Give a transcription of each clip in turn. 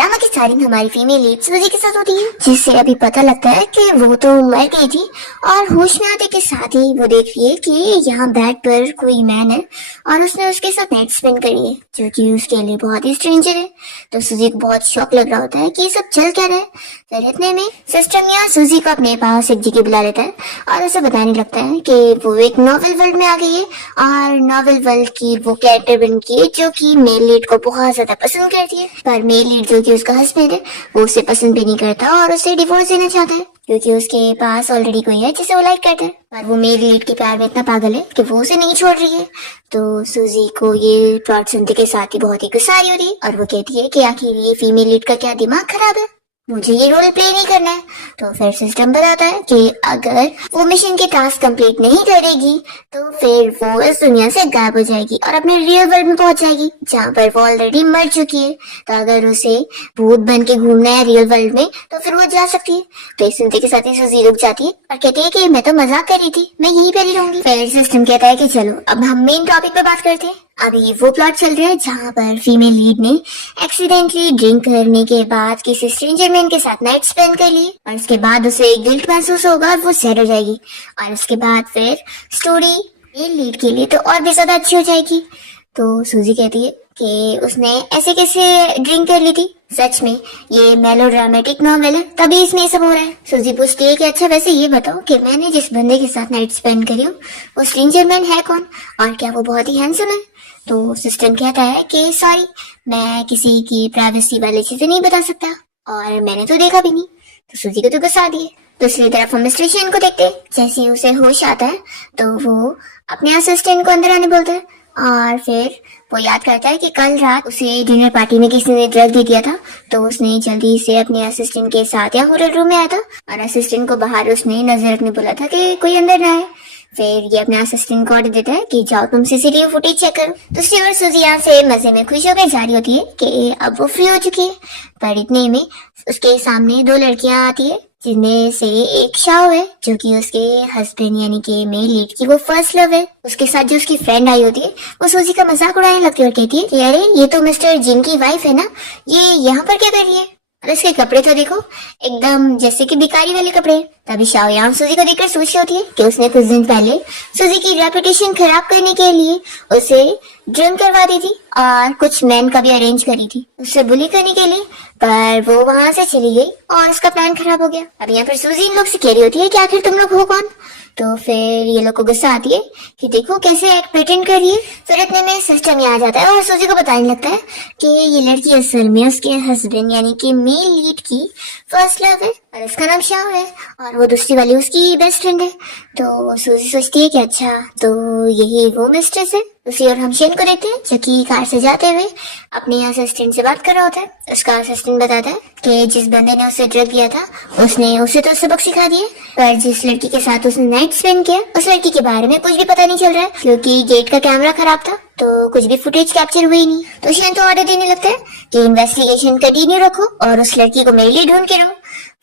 Drama की starting हमारी female lead सूजी के साथ होती है, जिससे अभी पता लगता है कि वो तो मर गई थी और होश में आते के साथ ही वो देख रही है कि यहाँ बेड पर कोई मैन है और उसने उसके साथ नाइट स्पेंड करी है, जो कि उसके लिए बहुत ही स्ट्रेंजर है। तो सूजी को बहुत शौक लग रहा होता है कि ये सब चल क्या रहा है। फिर इतने में सिस्टम यहाँ सूजी को अपने पास एक जगह बुला लेता है और उसे बताने लगता है कि वो एक नॉवेल वर्ल्ड में आ गई है और नॉवेल वर्ल्ड की वो कैरेक्टर बन गई है जो कि मेल लीड को बहुत ज्यादा पसंद करती है। पर मेल लीड जो कि उसका हस्बैंड है वो उसे पसंद भी नहीं करता और उसे डिवोर्स देना चाहता है, क्योंकि उसके पास ऑलरेडी कोई है जिसे वो लाइक करता है। पर वो मेल लीड के प्यार में इतना पागल है कि वो उसे नहीं छोड़ रही है। तो सूजी को ये प्लॉट सुनते के साथ ही बहुत ही गुस्सा आ रही होती है और वो कहती है कि आखिर ये फीमेल लीड का क्या दिमाग खराब है, मुझे ये रोल प्ले नहीं करना है। तो फिर सिस्टम बताता है कि अगर वो मिशन के टास्क कंप्लीट नहीं करेगी तो फिर वो इस दुनिया से गायब हो जाएगी और अपने रियल वर्ल्ड में पहुंच जाएगी, जहाँ पर वो ऑलरेडी मर चुकी है। तो अगर उसे भूत बन के घूमना है रियल वर्ल्ड में तो फिर वो जा सकती है। तो इस सुनते के साथ ही सूजी रुक जाती है और कहती है कि मैं तो मजाक कर रही थी, मैं यहीं पर ही रहूंगी। फिर सिस्टम कहता है कि चलो अब हम मेन टॉपिक पे बात करते हैं। अभी वो प्लॉट चल रहा है जहाँ पर फीमेल लीड ने एक्सीडेंटली ड्रिंक करने के बाद किसी स्ट्रेंजर मैन के साथ नाइट स्पेंड कर ली और उसके बाद उसे गिल्ट महसूस होगा और वो सैड हो जाएगी और उसके बाद फिर स्टोरी मेल लीड के लिए तो और भी ज्यादा अच्छी हो जाएगी। तो सूजी कहती है कि उसने ऐसे कैसे ड्रिंक कर ली थी, सच में ये मेलोड्रामेटिक नॉवेल है तभी इसमें सब हो रहा है। सूजी पूछती है कि अच्छा वैसे ये बताओ कि मैंने जिस बंदे के साथ नाइट स्पेंड करी हूँ वो स्ट्रेंजर मैन है कौन और क्या वो बहुत ही हैंडसम है। तो सिस्टम कहता है कि सॉरी मैं किसी की प्राइवेसी वाली चीजें नहीं बता सकता और मैंने तो देखा भी नहीं। तो सूजी को तो गुस्सा दिए। दूसरी तरफ हम मिस्टर शेन को देखते हैं। जैसे ही उसे होश आता है तो वो अपने असिस्टेंट को अंदर आने बोलता है और फिर वो याद करता है कि कल रात उसे डिनर पार्टी में किसी ने ड्रग दे दिया था। तो उसने जल्दी से अपने असिस्टेंट के साथ यहाँ होटल रूम में आया था और असिस्टेंट को बाहर उसने नजर रखने बोला था कि कोई अंदर ना आए। फिर ये अपने असिस्टेंट को ऑर्डर देता है कि जाओ तुम सीसीटीवी फुटेज चेक करो। दूसरी ओर सूजी यहाँ से मजे में खुश होकर जा रही होती है कि अब वो फ्री हो चुकी है। पर इतने में उसके सामने दो लड़कियां आती है, जिनमें से एक शाओ है जो कि उसके हस्बैंड यानी कि मेल लीड की वो फर्स्ट लव है। उसके साथ जो उसकी फ्रेंड आई होती है वो सूजी का मजाक उड़ाने लगती है और कहती है कि अरे ये तो मिस्टर जिन की वाइफ है ना, ये यहाँ पर क्या कर रही है और इसके कपड़े तो देखो एकदम जैसे कि भिखारी वाले कपड़े। तभी शाओयांग सूजी को देखकर सोच रही होती है कि उसने कुछ दिन पहले सूजी की रेपुटेशन खराब करने के लिए उसे ड्रिंक करवा दी थी और कुछ मैन का भी अरेंज करी थी उससे बुली करने के लिए, पर वो वहां से चली गई और उसका प्लान खराब हो गया। अब यहाँ पर सूजी इन लोग से कह रही होती है कि आखिर तुम लोग हो कौन। तो फिर ये लोग को गुस्सा आती है कि देखो कैसे एक्ट प्रिटेंड कर रही है। फिर इतने में सिस्टम यहाँ आ जाता है और सूजी को बताने लगता है कि ये लड़की असल में उसके हस्बैंड यानी कि मेल लीड की फर्स्ट लव है और इसका नाम शाओ है और वो दूसरी वाली उसकी बेस्ट फ्रेंड है। तो सूजी सोचती है कि अच्छा तो यही वो मिस्ट्रेस है। उसी और हम शेन को देखते हैं जो कि कार से जाते हुए अपने असिस्टेंट से बात कर रहा होता है। उसका असिस्टेंट बताता है कि जिस बंदे ने उसे ड्रग दिया था उसने उसे तो सबक सिखा दिया, पर जिस लड़की के साथ उसने नाइट स्पेंड किया उस लड़की के बारे में कुछ भी पता नहीं चल रहा है, क्योंकि गेट का कैमरा खराब था तो कुछ भी फुटेज कैप्चर हुई नहीं। तो शेन तो ऑर्डर देने लगता है कि इन्वेस्टिगेशन कंटिन्यू रखो और उस लड़की को मेरे लिए ढूंढ के रहो।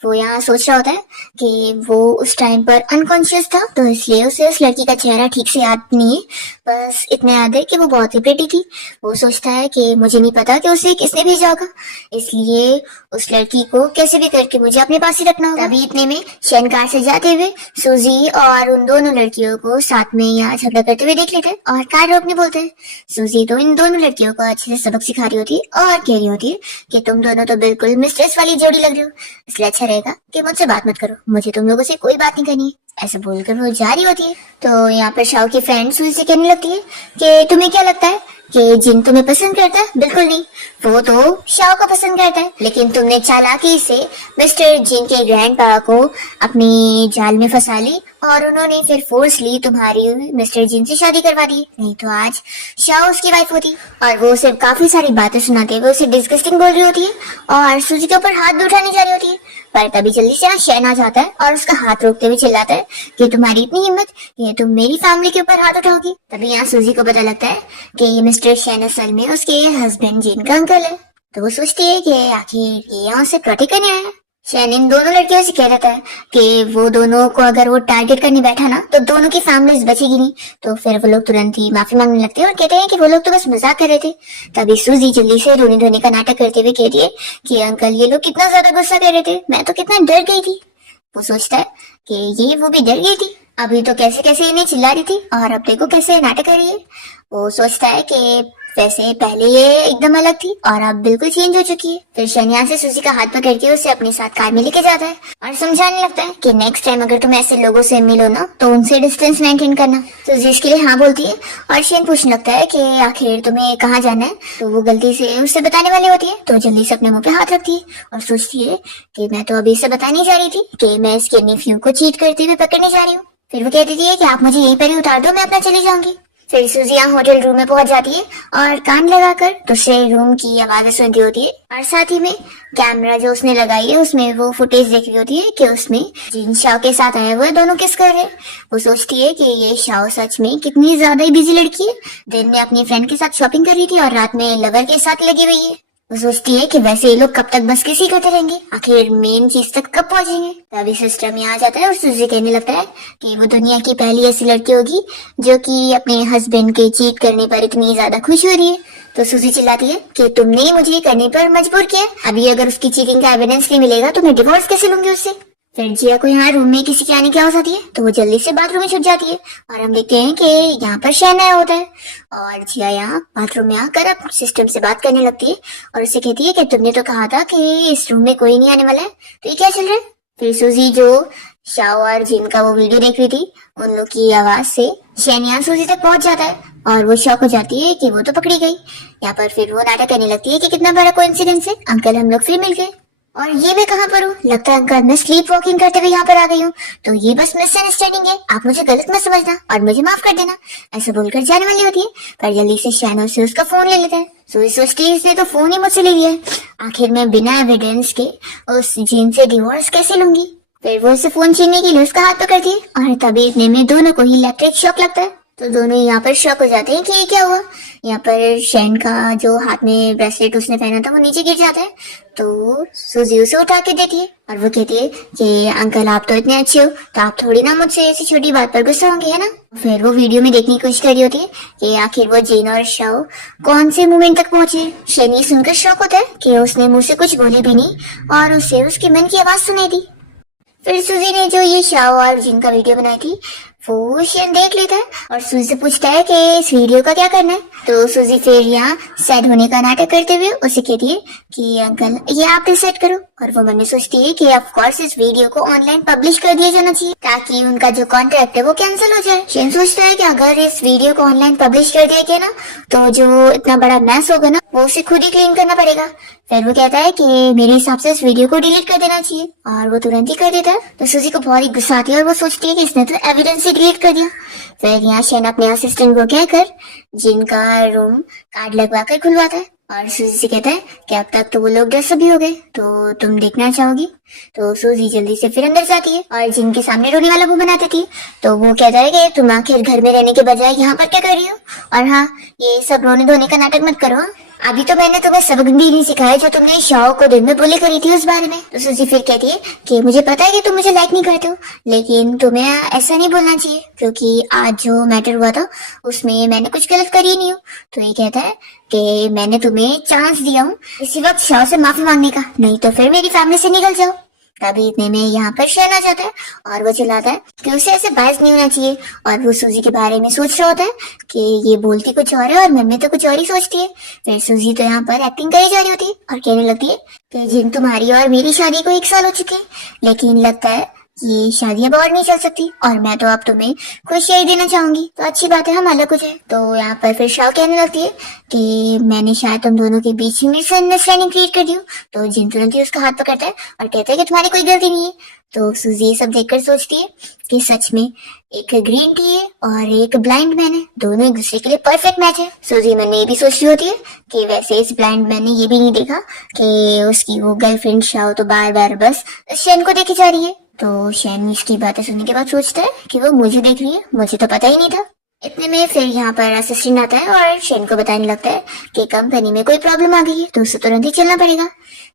वो यहाँ सोच रहा होता है कि वो उस टाइम पर अनकॉन्शियस था तो इसलिए उसे उस लड़की का चेहरा ठीक से याद नहीं है, बस इतना याद है कि वो बहुत ही प्रिटी थी। वो सोचता है कि मुझे नहीं पता कि उसे किसने भेजा होगा, इसलिए उस लड़की को कैसे भी करके मुझे अपने पास ही रखना होगा। अभी इतने में शेन कार से जाते हुए सूजी और उन दोनों लड़कियों को साथ में यहाँ झगड़ा करते हुए देख लेते हैं और कार रोकने बोलते हैं। सूजी तो इन दोनों लड़कियों को अच्छे से सबक सिखा रही होती है और कह रही होती है कि तुम दोनों तो बिल्कुल मिस्ट्रेस वाली जोड़ी लग रहे हो, इसलिए अच्छा रहेगा कि मुझसे बात मत करो, मुझे तुम लोगों से कोई बात नहीं करनी है। ऐसा बोलकर वो जा रही होती है। तो यहाँ पर शाओ की फ्रेंड सूजी से कहने लगती है कि तुम्हें क्या लगता है कि जिन तुम्हें पसंद करता है? बिल्कुल नहीं, वो तो शाओ को पसंद करता है, लेकिन तुमने चालाकी से मिस्टर जिन के ग्रैंडपा को अपनी जाल में फंसा ली और उन्होंने फिर फोर्सली तुम्हारी मिस्टर जिन से शादी करवा दी, नहीं तो आज शाओ उसकी वाइफ होती। और वो उसे काफी सारी बातें सुनाते हुए उसे डिस्गस्टिंग बोल रही होती है और सूजी के ऊपर हाथ भी उठाने जा रही होती है, पर तभी जल्दी से यहाँ शेन आ जाता है और उसका हाथ रोकते हुए चिल्लाता है कि तुम्हारी इतनी हिम्मत कि तुम मेरी फैमिली के ऊपर हाथ उठाओगी। तभी यहाँ सूजी को पता लगता है कि ये मिस्टर शेन असल में उसके हस्बैंड जिन का अंकल है। तो वो सोचती है कि आखिर ये यहाँ से प्रोटेक्ट करने आया है। शैन इन दोनों लड़कियों से कह रहता है कि वो दोनों को अगर वो टारगेट करने बैठा ना तो दोनों की फैमिलीज बचेगी नहीं। तो फिर वो लोग तुरंत ही माफी मांगने लगते हैं और कहते हैं कि वो लोग तो बस मजाक कर रहे थे। तभी सूजी जल्दी से रोने धोने का नाटक करते हुए कहती है कि अंकल ये लोग कितना ज्यादा गुस्सा कर रहे थे, मैं तो कितना डर गई थी। वो सोचता है कि ये वो भी डर गई थी, अभी तो कैसे कैसे इन्हें चिल्ला रही थी और अब देखो कैसे नाटक कर रही है। वो सोचता है कि वैसे पहले ये एकदम अलग थी और अब बिल्कुल चेंज हो चुकी है। फिर शनिया से सूजी का हाथ पकड़ के उसे अपने साथ कार में लेके जाता है और समझाने लगता है कि नेक्स्ट टाइम अगर तुम ऐसे लोगों से मिलो ना तो उनसे डिस्टेंस मेंटेन करना। सूजी इसके लिए हाँ बोलती है और शेन पूछने लगता है कि आखिर तुम्हें कहाँ जाना है। तो वो गलती से उससे बताने वाली होती है तो जल्दी से अपने मुंह पे हाथ रखती है और सोचती है कि मैं तो अभी इसे बताने जा रही थी कि मैं इसके नेफ्यू को चीट करते हुए पकड़ने जा रही हूँ। फिर वो कह देती है कि आप मुझे यहीं पर ही उतार दो, मैं अपना चली जाऊंगी। फिर सूजी यहाँ होटल रूम में पहुंच जाती है और कान लगाकर दूसरे रूम की आवाजें सुनती होती है और साथ ही में कैमरा जो उसने लगाई है उसमें वो फुटेज देख रही होती है कि उसमें जिन शाओ के साथ आए हुए दोनों किस कर रहे हैं। वो सोचती है कि ये शाओ सच में कितनी ज्यादा ही बिजी लड़की है, दिन में अपनी फ्रेंड के साथ शॉपिंग कर रही थी और रात में लवर के साथ लगी हुई है। वो सोचती है कि वैसे ये लोग कब तक बस किसी करते रहेंगे, आखिर मेन चीज तक कब पहुंचेंगे। तभी सिस्टम यहाँ आ जाता है और सूजी कहने लगता है कि वो दुनिया की पहली ऐसी लड़की होगी जो कि अपने हस्बैंड के चीट करने पर इतनी ज्यादा खुश हो रही है। तो सूजी चिल्लाती है कि तुमने ही मुझे ये करने पर मजबूर किया, अभी अगर उसकी चीटिंग का एविडेंस नहीं मिलेगा तो मैं डिवोर्स कैसे लूंगी उससे। फिर जिया को यहाँ रूम में किसी की आने की आवाज आती है तो वो जल्दी से बाथरूम में छुप जाती है और हम देखते हैं कि यहाँ पर शैन आया होता है और जिया यहाँ बाथरूम में आकर अपने सिस्टम से बात करने लगती है और उसे कहती है कि तुमने तो कहा था कि इस रूम में कोई नहीं आने वाला है, तो ये क्या चल रहा है। फिर सूजी जो शाओ और जिन का वो वीडियो देख रही थी उन लोग की आवाज से शैन यहाँ सूजी तक पहुंच जाता है और वो शॉक हो जाती है कि वो तो पकड़ी गई। यहाँ पर फिर वो नाटक करने लगती है कि कितना बड़ा कोइंसिडेंस है, अंकल हम लोग फिर मिल गए और ये मैं कहाँ पर हूँ, लगता है अंकल मैं स्लीप वॉकिंग करते हुए यहाँ पर आ गई हूँ, तो ये बस मिसअंडरस्टैंडिंग है, आप मुझे गलत मत समझना और मुझे माफ कर देना। ऐसा बोलकर जाने वाली होती है पर जल्दी से शैनो से उसका फोन ले लेता है। सूजी सोचती है इसने तो फोन ही मुझसे ले लिया है, आखिर मैं बिना एविडेंस के उस जिन से डिवोर्स कैसे लूंगी। फिर वो उसे फोन छीनने के लिए उसका हाथ पकड़ती है और तभी इतने में दोनों को ही इलेक्ट्रिक शॉक लगता है। तो दोनों यहाँ पर शॉक हो जाते हैं कि ये क्या हुआ। यहाँ पर शैन का जो हाथ में ब्रेसलेट उसने पहना था वो नीचे गिर जाता है तो सूजी उसे उठा के देती है और वो कहती है कि अंकल आप तो इतने अच्छे हो तो आप थोड़ी ना मुझसे ऐसी छोटी बात पर गुस्सा होंगे, है ना। फिर वो वीडियो में देखने की कोशिश कर रही होती है कि आखिर वो जिन और शाओ कौन से मोमेंट तक पहुंचे। शैन ये सुनकर शॉक होता है कि उसने मुझसे कुछ बोली भी नहीं और उसे उसके मन की आवाज सुनाई दी। फिर सूजी ने जो ये शाओ और जिन का वीडियो बनाई थी वो शैन देख लेता है और सूजी से पूछता है कि इस वीडियो का क्या करना है। तो सूजी फिर यहाँ सैड होने का नाटक करते हुए उसे कहती है कि अंकल ये आप डिसाइड करो और वो मन में सोचती है कि ऑफ कोर्स इस वीडियो को ऑनलाइन पब्लिश कर दिया जाना चाहिए ताकि उनका जो कॉन्ट्रैक्ट है वो कैंसिल हो जाए। शैन सोचता है कि अगर इस वीडियो को ऑनलाइन पब्लिश कर दिया गया ना तो जो इतना बड़ा मैस होगा ना वो उसे खुद ही क्लीन करना पड़ेगा। फिर वो कहता है कि मेरे हिसाब से इस वीडियो को डिलीट कर देना चाहिए और वो तुरंत ही कर देता है। तो सूजी को बहुत ही गुस्सा आती है और वो सोचती है कि इसने तो एविडेंस ही डिलीट कर दिया। फिर यहाँ शैन अपने असिस्टेंट को कहकर जिनका रूम कार्ड लगवा कर खुलवाता है और सूजी से कहता है कि अब तक तो वो लोग 10 सभी हो गए तो तुम देखना चाहोगी। तो सूजी जल्दी से फिर अंदर जाती है और जिनके सामने रोने वाला मुंह बनाती थी तो वो कहता है कि तुम आखिर घर में रहने के बजाय यहाँ पर क्या कर रही हो और हाँ ये सब रोने धोने का नाटक मत करो। हाँ अभी तो मैंने तुम्हें सबक भी नहीं सिखाया जो तुमने शाओ को दिन में बुली करी थी उस बारे में। तो सूजी फिर कहती है कि मुझे पता है कि तुम मुझे लाइक नहीं करते हो लेकिन तुम्हें ऐसा नहीं बोलना चाहिए क्योंकि आज जो मैटर हुआ था उसमें मैंने कुछ गलत करी नहीं हूँ। तो ये कहता है कि मैंने तुम्हें चांस दिया हूँ इसी वक्त शाओ से माफी मांगने का, नहीं तो फिर मेरी फैमिली से निकल जाओ। तभी इतने में यहाँ पर शैन आ जाता है और वो चिल्लाता है कि उसे ऐसे बायस नहीं होना चाहिए और वो सूजी के बारे में सोच रहा होता है कि ये बोलती कुछ और है और मन में तो कुछ और ही सोचती है। फिर सूजी तो यहाँ पर एक्टिंग करी जा रही होती है और कहने लगती है कि जिन तुम्हारी और मेरी शादी को 1 साल हो चुके हैं लेकिन लगता है ये शादी अब और नहीं चल सकती और मैं तो अब तुम्हें खुशियां ही देना चाहूंगी, तो अच्छी बात है हम अलग हो जाए। तो यहाँ पर फिर शाओ कहने लगती है कि मैंने शायद तुम दोनों के बीच में मिसअंडरस्टैंडिंग क्रिएट कर दी हो। तो जिन तुरंत ही उसका हाथ पकड़ता है और कहता है कि तुम्हारी कोई गलती नहीं है। तो सूजी ये सब देखकर सोचती है कि सच में एक ग्रीन टी है और एक ब्लाइंड मैन है, दोनों एक दूसरे के लिए परफेक्ट मैच है। सूजी मन में ये भी सोच रही होती है कि वैसे इस ब्लाइंड मैन ने ये भी नहीं देखा कि उसकी वो गर्लफ्रेंड शाओ तो बार बार बस शैन को देखी जा रही है। तो शैन इसकी बातें सुनने के बाद सोचता है कि वो मुझे देख रही है, मुझे तो पता ही नहीं था। इतने में फिर यहाँ पर असिस्टेंट आता है और शेन को बताने लगता है कि कंपनी में कोई प्रॉब्लम आ गई है तो उसे तुरंत ही चलना पड़ेगा।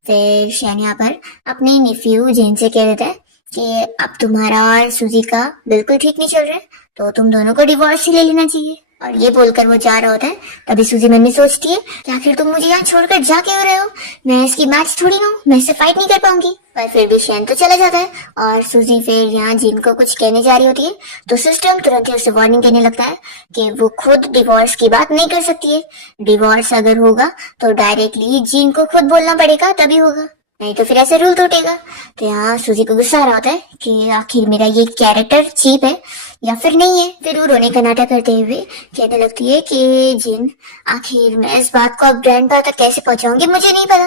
फिर शेन यहाँ पर अपने निफ्यू जेन से कह देता है कि अब तुम्हारा और सूजी का बिल्कुल ठीक नहीं चल रहा है, तो तुम दोनों को डिवोर्स ही ले लेना चाहिए। और ये बोलकर वो जा रहा होता है। तभी सूजी मन में सोचती है कि आखिर तुम मुझे यहाँ छोड़कर जा क्यों रहे हो, मैं इसकी मैच थोड़ी ना हूँ, मैं इससे फाइट नहीं कर पाऊंगी। पर फिर भी शेन तो चला जाता है और सूजी फिर यहाँ जिन को कुछ कहने जा रही होती है तो सिस्टम तुरंत ही उसे वार्निंग देने लगता है कि वो खुद डिवोर्स की बात नहीं कर सकती है। डिवोर्स अगर होगा तो डायरेक्टली जिन को खुद बोलना पड़ेगा, तभी होगा, नहीं तो फिर ऐसे रूल टूटेगा। तो यहाँ सूजी को गुस्सा आ रहा होता है कि आखिर मेरा ये कैरेक्टर चीप है या फिर नहीं है। फिर वो रोने का नाटक करते हुए कहने लगती है कि जिन, आखिर मैं इस बात को अब ग्रैंडपा तक कैसे पहुंचाऊंगी मुझे नहीं पता।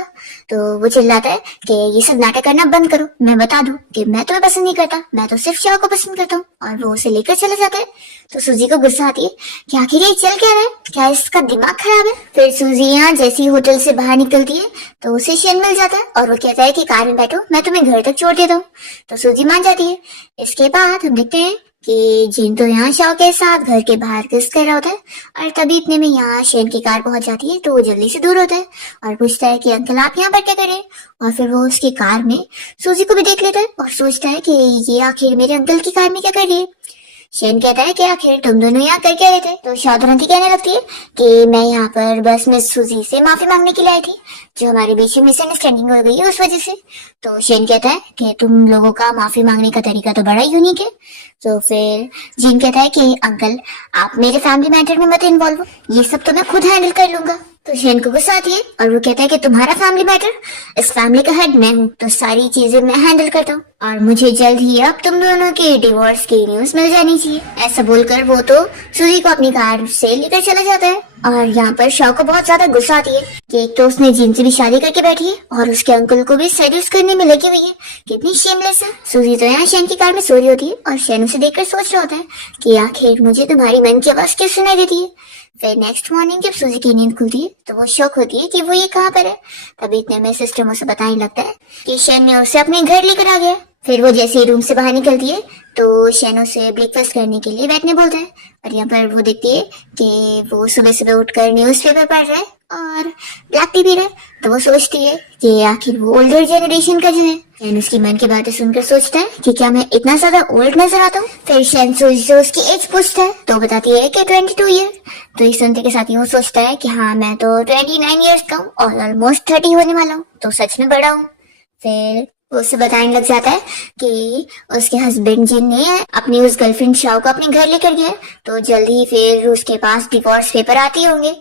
तो वो चिल्लाता है कि ये सब नाटक करना बंद करो, मैं बता दूं कि मैं तुम्हें पसंद नहीं करता, मैं तो सिर्फ शाह को पसंद करता हूँ। और वो उसे लेकर चला जाता है। तो सूजी को गुस्सा आती है कि आखिर ये चल क्या रहा है, क्या इसका दिमाग खराब है। फिर सूजी यहाँ जैसी होटल से बाहर निकलती है तो उसे शेन मिल जाता है और वो कहता है कि कार में बैठो, मैं तुम्हें घर तक छोड़ देता हूँ। तो सूजी मान जाती है। इसके बाद हम देखते हैं कि जिन तो यहाँ शाओ के साथ घर के बाहर किस कर रहा होता है और तभी इतने में यहाँ शेन की कार पहुंच जाती है। तो वो जल्दी से दूर होता है और पूछता है कि अंकल आप यहाँ पर क्या कर रहे हैं। और फिर वो उसकी कार में सूजी को भी देख लेता है और सोचता है कि ये आखिर मेरे अंकल की कार में क्या कर रही है। शेन कहता है कि आखिर तुम दोनों यहाँ कर क्या रहे थे। तो शाओ तुरंत ही कहने लगती है कि मैं यहाँ पर बस मिस सूजी से माफी मांगने के लिए आई थी, जो हमारे बीच में मिसअंडरस्टैंडिंग हो गई है उस वजह से। तो शेन कहता है कि तुम लोगों का माफी मांगने का तरीका तो बड़ा यूनिक है। तो फिर जिन कहता है कि अंकल आप मेरे फैमिली मैटर में मत इन्वॉल्व हो, ये सब तो मैं खुद हैंडल कर लूंगा। तो शेन को गुस्सा आती है और वो कहता है कि तुम्हारा फैमिली मैटर, इस फैमिली का हेड मैं हूँ तो सारी चीजें मैं हैंडल करता हूँ और मुझे जल्द ही अब तुम दोनों के डिवोर्स की न्यूज मिल जानी चाहिए। ऐसा बोलकर वो तो सूजी को अपनी कार से लेकर चला जाता है। और यहाँ पर शाओ को बहुत ज्यादा गुस्सा आती है कि एक तो उसने जिन से भी शादी करके बैठी है और उसके अंकल को भी सेड्यूस करने में लगी हुई है, कितनी शेमलेस है। सूजी तो यहाँ शेन की कार में सो रही होती है और शेन उसे देखकर सोच रहा होता है कि आखिर मुझे तुम्हारी मन की आवाज क्यों सुनाई देती है। फिर नेक्स्ट मॉर्निंग जब सूजी की नींद खुलती है तो वो शौक होती है कि वो ये कहाँ पर है। तभी इतने में सिस्टम उसे बताने लगता है कि शेन ने उसे अपने घर लेकर आ गया। फिर वो जैसे ही रूम से बाहर निकलती है तो शेन उसे ब्रेकफास्ट करने के लिए बैठने बोलता है। और यहाँ पर वो देखती है कि वो सुबह सुबह उठकर न्यूज़पेपर पढ़ रहा है और ब्लैक टी पी रहा है। तो वो सोचती है कि आखिर वो ओल्डर जेनरेशन का जो है। शेन उसकी मन की बातें सुनकर सोचता है कि क्या मैं इतना ज्यादा ओल्ड नजर आता हूँ। फिर शेन सूजी से उसकी एज पूछता है तो बताती है कि 22 ईयर। तो इस सुनते के साथ ही वो सोचता है कि हाँ मैं तो 29 ईयर्स का हूँ और ऑलमोस्ट 30 होने वाला हूँ, तो सच में बड़ा हूँ। फिर वो उसे बताने लग जाता है कि उसके हस्बैंड जिन ने अपनी उस गर्लफ्रेंड शाओ को अपने घर लेकर गया, तो जल्दी फिर उसके पास डिवोर्स पेपर आते होंगे।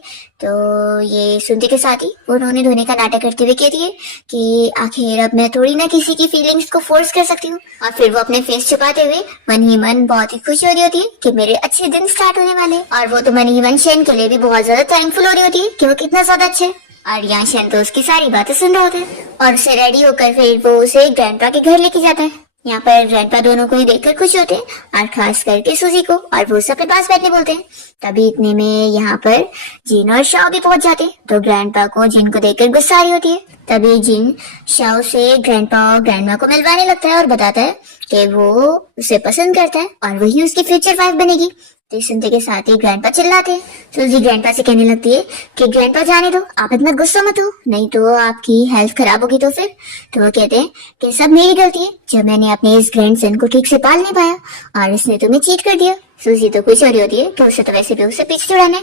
तो ये सुनते के साथ ही वो रोने धोने का नाटक करते हुए कहती है कि आखिर अब मैं थोड़ी ना किसी की फीलिंग्स को फोर्स कर सकती हूँ। और फिर वो अपने फेस छुपाते हुए मन ही मन बहुत ही खुश हो रही होती है कि मेरे अच्छे दिन स्टार्ट होने वाले। और वो तो मन ही मन शेन के लिए भी बहुत ज्यादा थैंकफुल हो रही होती है कि वो कितना ज्यादा अच्छा है। और यहाँ शेन तो उसकी सारी बातें सुन रहा होता है और उसे रेडी होकर फिर वो उसे ग्रैंडपा के घर लेके जाता है। यहाँ पर ग्रैंडपा दोनों को ही देखकर खुश होते हैं और खास करके सूजी को, और वो सबके पास बैठने बोलते हैं। तभी इतने में यहाँ पर जिन और शाओ भी पहुंच जाते हैं। तो ग्रैंडपा को जिन को देखकर गुस्सा आ रही होती है। तभी जिन शाओ से ग्रैंडपा और ग्रैंडमा को मिलवाने लगता है और बताता है कि वो उसे पसंद करता है और वही उसकी फ्यूचर वाइफ बनेगी। तो सुनते के साथ ही ग्रैंडपा चिल्लाते हैं। सूजी ग्रैंडपा से कहने लगती है कि ग्रैंडपा जाने दो, आप इतना गुस्सा मत हो, नहीं तो आपकी हेल्थ खराब होगी। तो फिर तो वो कहते हैं कि सब मेरी गलती है, जब मैंने अपने इस ग्रैंडसन को ठीक से पाल नहीं पाया और इसने तुम्हें चीट कर दिया। सूजी तो कुछ हो रही होती है कि उसे तो वैसे भी उसे पीछे छुड़ाना है।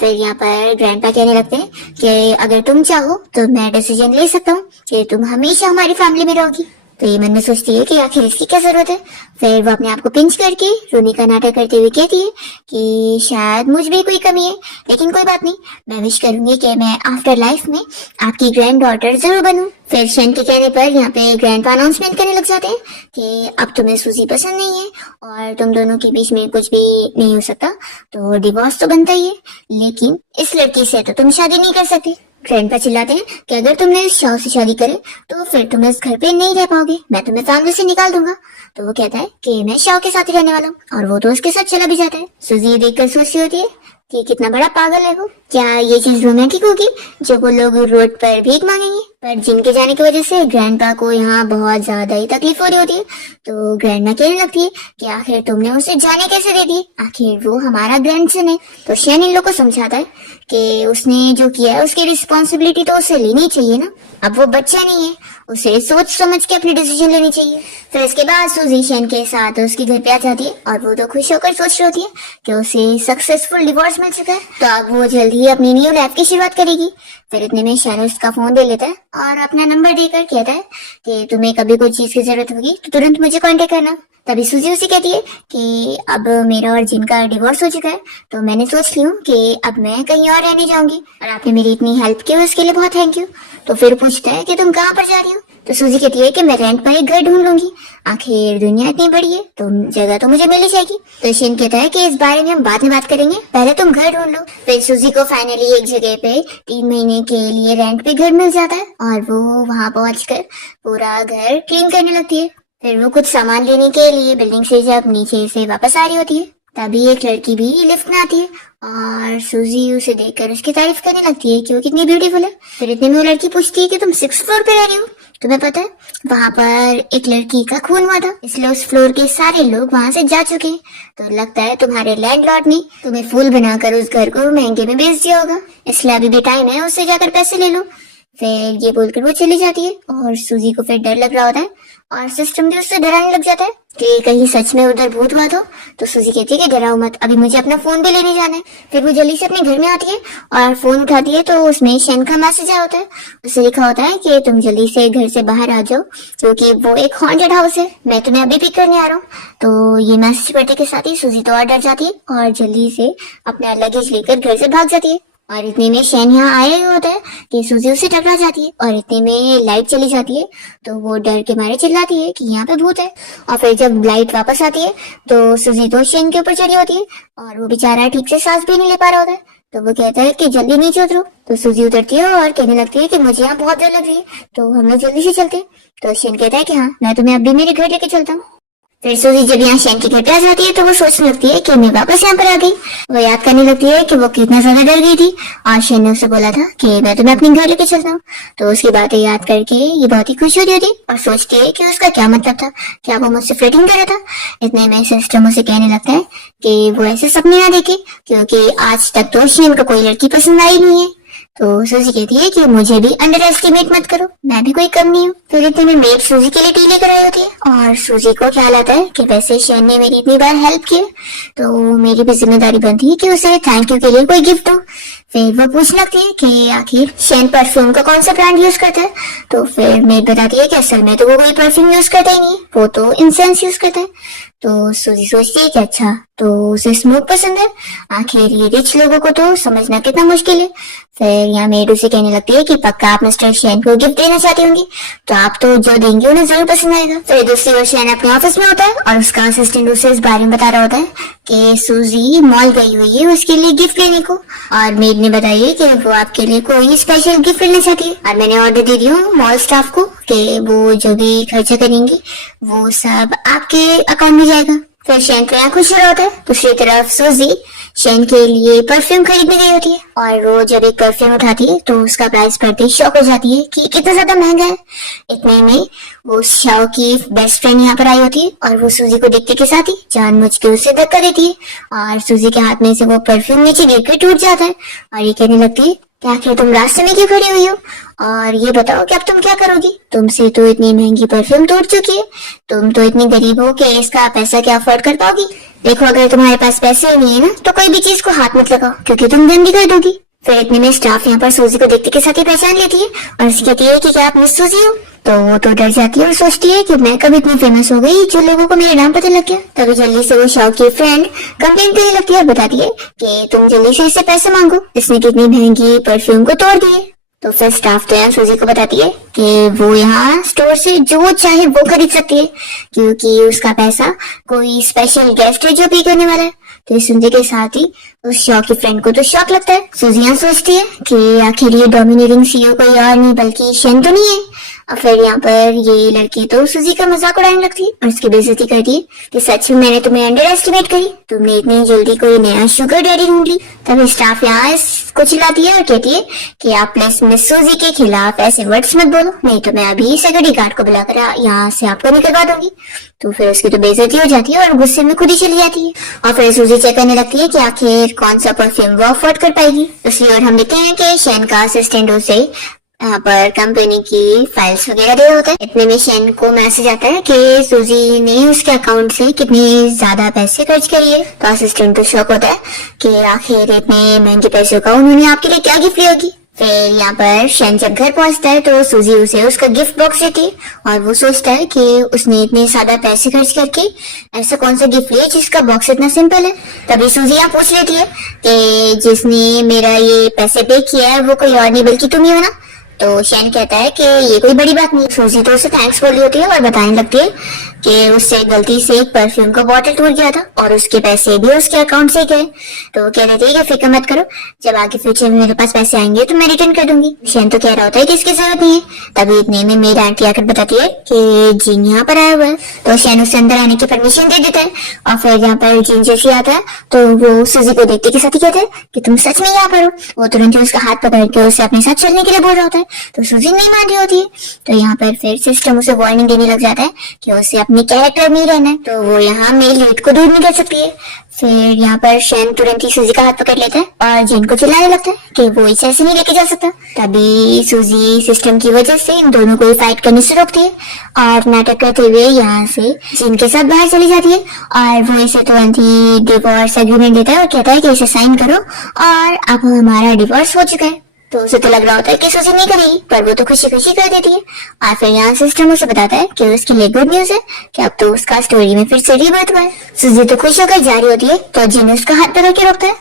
फिर यहाँ पर ग्रैंडपा कहने लगते हैं कि अगर तुम चाहो तो मैं डिसीजन ले सकता हूँ कि तुम हमेशा हमारी फैमिली में रहोगी। तो ये मन में सोचती है कि आखिर इसकी क्या जरूरत है। फिर वो अपने आप को पिंच करके रोने का नाटक करते हुए कहती है कि शायद मुझ में कोई कमी है, लेकिन कोई बात नहीं, मैं विश करूंगी कि मैं आफ्टर लाइफ में आपकी ग्रैंड डॉटर जरूर बनूं। फिर शेन के कहने पर यहाँ पे ग्रैंडपा अनाउंसमेंट करने लग जाते हैं कि अब तुम्हें सूजी पसंद नहीं है और तुम दोनों के बीच में कुछ भी नहीं हो सकता, तो डिवोर्स तो बनता ही है, लेकिन इस लड़की से तो तुम शादी नहीं कर सकती। ग्रैंडपा चिल्लाते हैं कि अगर तुमने इस शाओ से शादी करे तो फिर तुम इस घर पे नहीं रह पाओगे, मैं तुम्हें फैमिली से निकाल दूंगा। तो वो कहता है कि मैं शाओ के साथ ही रहने वाला हूँ और वो तो उसके साथ चला भी जाता है। सूजी देखकर सोचती होती है कि कितना बड़ा पागल है वो, क्या ये चीज रोमांटिक होगी जो वो लोग रोड पर भीख मांगेंगे। पर जिनके जाने की वजह से ग्रैंडपा को यहाँ बहुत ज्यादा ही तकलीफ हो रही होती है। तो ग्रैंडमा कहने लगती है कि आखिर तुमने उसे जाने कैसे दे दी, आखिर वो हमारा ग्रैंडसन है। तो शेन इन लोग को समझाता है कि उसने जो किया है उसकी रिस्पॉन्सिबिलिटी तो उसे लेनी चाहिए ना, अब वो बच्चा नहीं है, उसे सोच समझ के अपनी डिसीजन लेनी चाहिए। फिर इसके बाद सूजी शेन के साथ उसके घर पे आ जाती है और वो तो खुश होकर सोच रही होती है कि उसे सक्सेसफुल डिवोर्स मिल चुका है, तो अब वो जल्दी ही अपनी न्यू लाइफ की शुरुआत करेगी। फिर इतने में शेन उसका फोन दे लेता है और अपना नंबर देकर कहता है कि तुम्हें कभी कोई चीज की जरूरत होगी तो तुरंत मुझे कांटेक्ट करना। तभी सूजी उसे कहती है कि अब मेरा और जिन का डिवोर्स हो चुका है, तो मैंने सोच ली हूँ कि अब मैं कहीं और रहने जाऊंगी और आपने मेरी इतनी हेल्प की उसके लिए बहुत थैंक यू। तो फिर पूछता है कि तुम कहाँ पर जा रही हो। तो सूजी कहती है कि मैं रेंट पर एक घर ढूंढ लूंगी, आखिर दुनिया इतनी बड़ी है तो जगह तो मुझे मिल ही जाएगी। तो शेन कहता है कि इस बारे में हम बाद में बात करेंगे, पहले तुम घर ढूंढ लो। फिर सूजी को फाइनली एक जगह पे 3 महीने के लिए रेंट पे घर मिल जाता है और वो वहाँ पहुंचकर पूरा घर क्लीन करने लगती है। फिर वो कुछ सामान लेने के लिए बिल्डिंग से जब नीचे से वापस आ रही होती है, तभी एक लड़की भी लिफ्ट में आती है और सूजी उसे देखकर उसकी तारीफ करने लगती है कि वो कितनी ब्यूटीफुल है। फिर इतने में वो लड़की पूछती है कि तुम 6th फ्लोर पे रह रही हो, तुम्हें पता है वहाँ पर एक लड़की का खून हुआ था, इसलिए उस फ्लोर के सारे लोग वहाँ से जा चुके हैं, तो लगता है तुम्हारे लैंडलॉर्ड ने तुम्हें फूल बनाकर उस घर को महंगे में बेच दिया होगा, इसलिए अभी भी टाइम है, उससे जाकर पैसे ले लो। फिर ये बोलकर वो चली जाती है और सूजी को फिर डर लग रहा होता है और सिस्टम भी उससे डराने लग जाता है कि कहीं सच में उधर भूत हुआ तो सूजी कहती है कि डराओ मत, अभी मुझे अपना फोन भी लेने जाना है। फिर वो जल्दी से अपने घर में आती है और फोन उठाती है, तो उसमें शेन का मैसेज आया होता है, उससे लिखा होता है कि तुम जल्दी से घर से बाहर आ जाओ क्योंकि वो एक हॉन्टेड हाउस है, मैं तुम्हें अभी पिक करने आ रहा हूँ। तो ये मैसेज पढ़ने के साथ ही सूजी तो और डर जाती है और जल्दी से अपना लगेज लेकर घर से भाग जाती है। और इतने में शेन यहाँ आया ही होता है कि सूजी उसे टकरा जाती है और इतने में लाइट चली जाती है, तो वो डर के मारे चिल्लाती है कि यहाँ पे भूत है। और फिर जब लाइट वापस आती है तो सूजी तो शेन के ऊपर चढ़ी होती है और वो बेचारा ठीक से सांस भी नहीं ले पा रहा होता है, तो वो कहता है कि जल्दी नीचे उतरो। तो सूजी उतरती है और कहने लगती है कि मुझे यहाँ बहुत डर लग रही है, तो हम लोग जल्दी से चलते हैं। तो शेन कहता है कि हाँ, मैं तुम्हें अभी मेरे घर लेके चलता हूँ। फिर सूजी जब यहाँ शेन के घर पे आ जाती है तो वो सोचने लगती है कि मैं वापस यहाँ पर आ गई। वो याद करने लगती है कि वो कितना ज्यादा डर गई थी और शेन ने उसे बोला था कि मैं तुम्हें अपने घर लेके चलता हूँ। तो उसकी बातें याद करके ये बहुत ही खुश हो रही होती और सोचती है कि उसका क्या मतलब था, क्या वो मुझसे फ्लर्टिंग कर रहा था। इतने में सिस्टम उसे कहने लगता है कि वो ऐसे सपने ना देखे क्योंकि आज तक तो शेन को कोई लड़की पसंद आई नहीं है। तो सूजी कहती है कि मुझे भी अंडर एस्टिमेट मत करो, मैं भी कोई कम नहीं हूँ। फिर इतने में मेड सूजी के लिए टी लेकर आई होती है और सूजी को ख्याल आता है कि वैसे शेन ने मेरी इतनी बार हेल्प की, तो मेरी भी जिम्मेदारी बनती है कि उसे थैंक यू के लिए कोई गिफ्ट हो। फिर वो पूछने लगती है कि आखिर शेन परफ्यूम का कौन सा ब्रांड यूज करता है। तो फिर मेड बताती है कि असल में तो वो कोई परफ्यूम यूज करता ही नहीं, वो तो इंसेंस यूज करता है। तो सूजी सोचती है कि अच्छा, तो उसे स्मोक पसंद है, आखिर ये रिच लोगों को तो समझना कितना मुश्किल है। फिर यहाँ मेड उसे कहने लगती है कि पक्का आप मिस्टर शेन को गिफ्ट देना चाहती होंगी, तो आप तो जो देंगे उन्हें जरूर पसंद आएगा। फिर दूसरी ओर शेन अपने ऑफिस में होता है और उसका असिस्टेंट उसे इस बारे में बता रहा होता है कि सूजी मॉल गई हुई है उसके लिए गिफ्ट लेने को, और मेड ने बताया कि वो आपके लिए कोई स्पेशल गिफ्ट लेना चाहती है और मैंने ऑर्डर दे दिया हूँ मॉल स्टाफ को कि वो जो भी खर्चा करेंगे वो सब आपके अकाउंट में जाएगा। फिर शेन तो यहाँ खुश हो रहा होता है। दूसरी तरफ सूजी शेन के लिए परफ्यूम खरीदने गई होती है और वो जब एक परफ्यूम उठाती है तो उसका प्राइस पढ़ते शॉक हो जाती है कि कितना ज्यादा महंगा है। इतने में वो शाओ की बेस्ट फ्रेंड यहाँ पर आई होती है और वो सूजी को देखते के साथ ही जानबूझ के उसे धक्का देती है और सूजी के हाथ में से वो परफ्यूम नीचे गिरकर टूट जाता है और ये कहने लगती है कि आखिर तुम रास्ते में क्यों खड़ी हुई हो, और ये बताओ कि अब तुम क्या करोगी, तुमसे तो इतनी महंगी परफ्यूम टूट चुकी है, तुम तो इतनी गरीब हो कि इसका पैसा क्या अफोर्ड कर पाओगी। देखो अगर तुम्हारे पास पैसे ही नहीं है ना तो कोई भी चीज को हाथ मत लगाओ क्योंकि तुम गंदी कर दोगी। फिर इतने में स्टाफ यहाँ पर सूजी को देखते के साथ ही पहचान लेती है और उसकी कहती है कि क्या आप मिस सूजी हो। तो वो तो डर जाती है और सोचती है कि मैं कब इतनी फेमस हो गई जो लोगों को मेरा नाम पता लग गया। तभी जल्दी से वो शाओ की फ्रेंड कंप्लेंट करने लगती है और बताती है कि तुम जल्दी से इससे पैसे मांगो, इसने कितनी महंगी परफ्यूम को तोड़ दी है। तो फिर स्टाफ तो यहाँ सूजी को बताती है कि वो यहाँ स्टोर से जो चाहे वो खरीद सकती है क्योंकि उसका पैसा कोई स्पेशल गेस्ट है जो पे करने वाला है। तो ये सुनने के साथ ही उस शॉक की फ्रेंड को तो शॉक लगता है। सूजी यहाँ सोचती है कि आखिर ये डोमिनेटिंग सीईओ कोई और नहीं बल्कि शेन तो नहीं है, और फिर यहाँ पर ये लड़की तो सूजी का मजाक उड़ाने लगती है और उसकी बेइज्जती करती है कि सच में मैंने तुम्हें अंडर एस्टिमेट करी, तुमने इतनी जल्दी कोई नया शुगर डैडी ढूंढ ली। तभी स्टाफ यहाँ इसको चिल्लाती है और कहती है कि आप प्लीज मिस सूजी के खिलाफ ऐसे वर्ड्स मत बोलो, नहीं तो मैं अभी सिक्योरिटी गार्ड को बुलाकर यहाँ से आपको निकलवा दूंगी। तो फिर उसकी तो बेइज्जती हो जाती है और गुस्से में खुद ही चली जाती है। और फिर सूजी चेक करने लगती है कि आखिर कौन सा परफ्यूम वो अफोर्ड कर पाएगी। दूसरी ओर हम देखते हैं कि शैन का असिस्टेंट उसे यहाँ पर कंपनी की फाइल्स वगैरह दे होता है। इतने में शैन को मैसेज आता है कि सूजी ने उसके अकाउंट से कितने ज्यादा पैसे खर्च करी है। तो असिस्टेंट तो शॉक होता है कि आखिर इतने महंगे पैसों का उन्होंने आपके लिए क्या गिफ्ट ली होगी। फिर यहाँ पर शैन जब घर पहुंचता है तो सूजी उसे उसका गिफ्ट बॉक्स देती है और वो सोचता है कि उसने इतने ज्यादा पैसे खर्च करके ऐसा कौन सा गिफ्ट लिया जिसका बॉक्स इतना सिंपल है। तभी सूजी यहाँ पूछ लेती है कि जिसने मेरा ये पैसे पे किया है वो कोई और नहीं बल्कि तुम ही हो ना। तो शैन कहता है कि ये कोई बड़ी बात नहीं। सूजी तो उसे थैंक्स बोल रही होती है और बताने लगती है कि उससे गलती से एक परफ्यूम का बॉटल टूट गया था और उसके पैसे भी उसके अकाउंट से गए। तो कह देती है कि फिक्र मत करो, जब आगे फ्यूचर में मेरे पास पैसे आएंगे तो मैं रिटर्न कर दूंगी। शैन तो कह रहा होता है कि इसकी जरूरत नहीं है। तभी इतने में मेरी आंटी आकर बताती है कि जीन यहाँ पर आया हुआ है। तो शैन उसे अंदर आने की परमिशन दे देता है और फिर यहाँ पर जीन जैसे आता है तो वो सूजी को देखते के साथ ही कहता है कि तुम सच में यहाँ पर हो। वो तुरंत ही उसका हाथ पकड़ के उसे अपने साथ चलने के लिए बोल रहा होता है। तो सूजी नहीं मान रही होती है। तो यहाँ पर फिर सिस्टम उसे वार्निंग देने लग जाता है कि उसे अपने कैरेक्टर में ही रहना है, तो वो यहाँ मेल लीड को दूर नहीं कर सकती है। फिर यहाँ पर शैन तुरंत ही सूजी का हाथ पकड़ लेता है और जिन को चिल्लाने लगता है कि वो इसे ऐसे नहीं लेके जा सकता। तभी सूजी सिस्टम की वजह से इन दोनों को फाइट करने से रोकती है और नाटक करते हुए यहाँ से जिन के साथ बाहर चली जाती है और वो इसे तुरंत ही डिवोर्स एग्रीमेंट देता है और कहता है कि इसे साइन करो और अब हमारा डिवोर्स हो चुका है। तो उसे तो लग रहा होता है कि सूजी नहीं करेगी, पर वो तो खुशी खुशी कर देती है। और फिर यहाँ सिस्टम उसे बताता है कि उसके लिए गुड न्यूज है कि अब तो उसका स्टोरी में फिर से रीबर्थ हुआ है। सूजी तो खुश होकर जा रही होती है तो जिन उसका हाथ पकड़ के रोकता है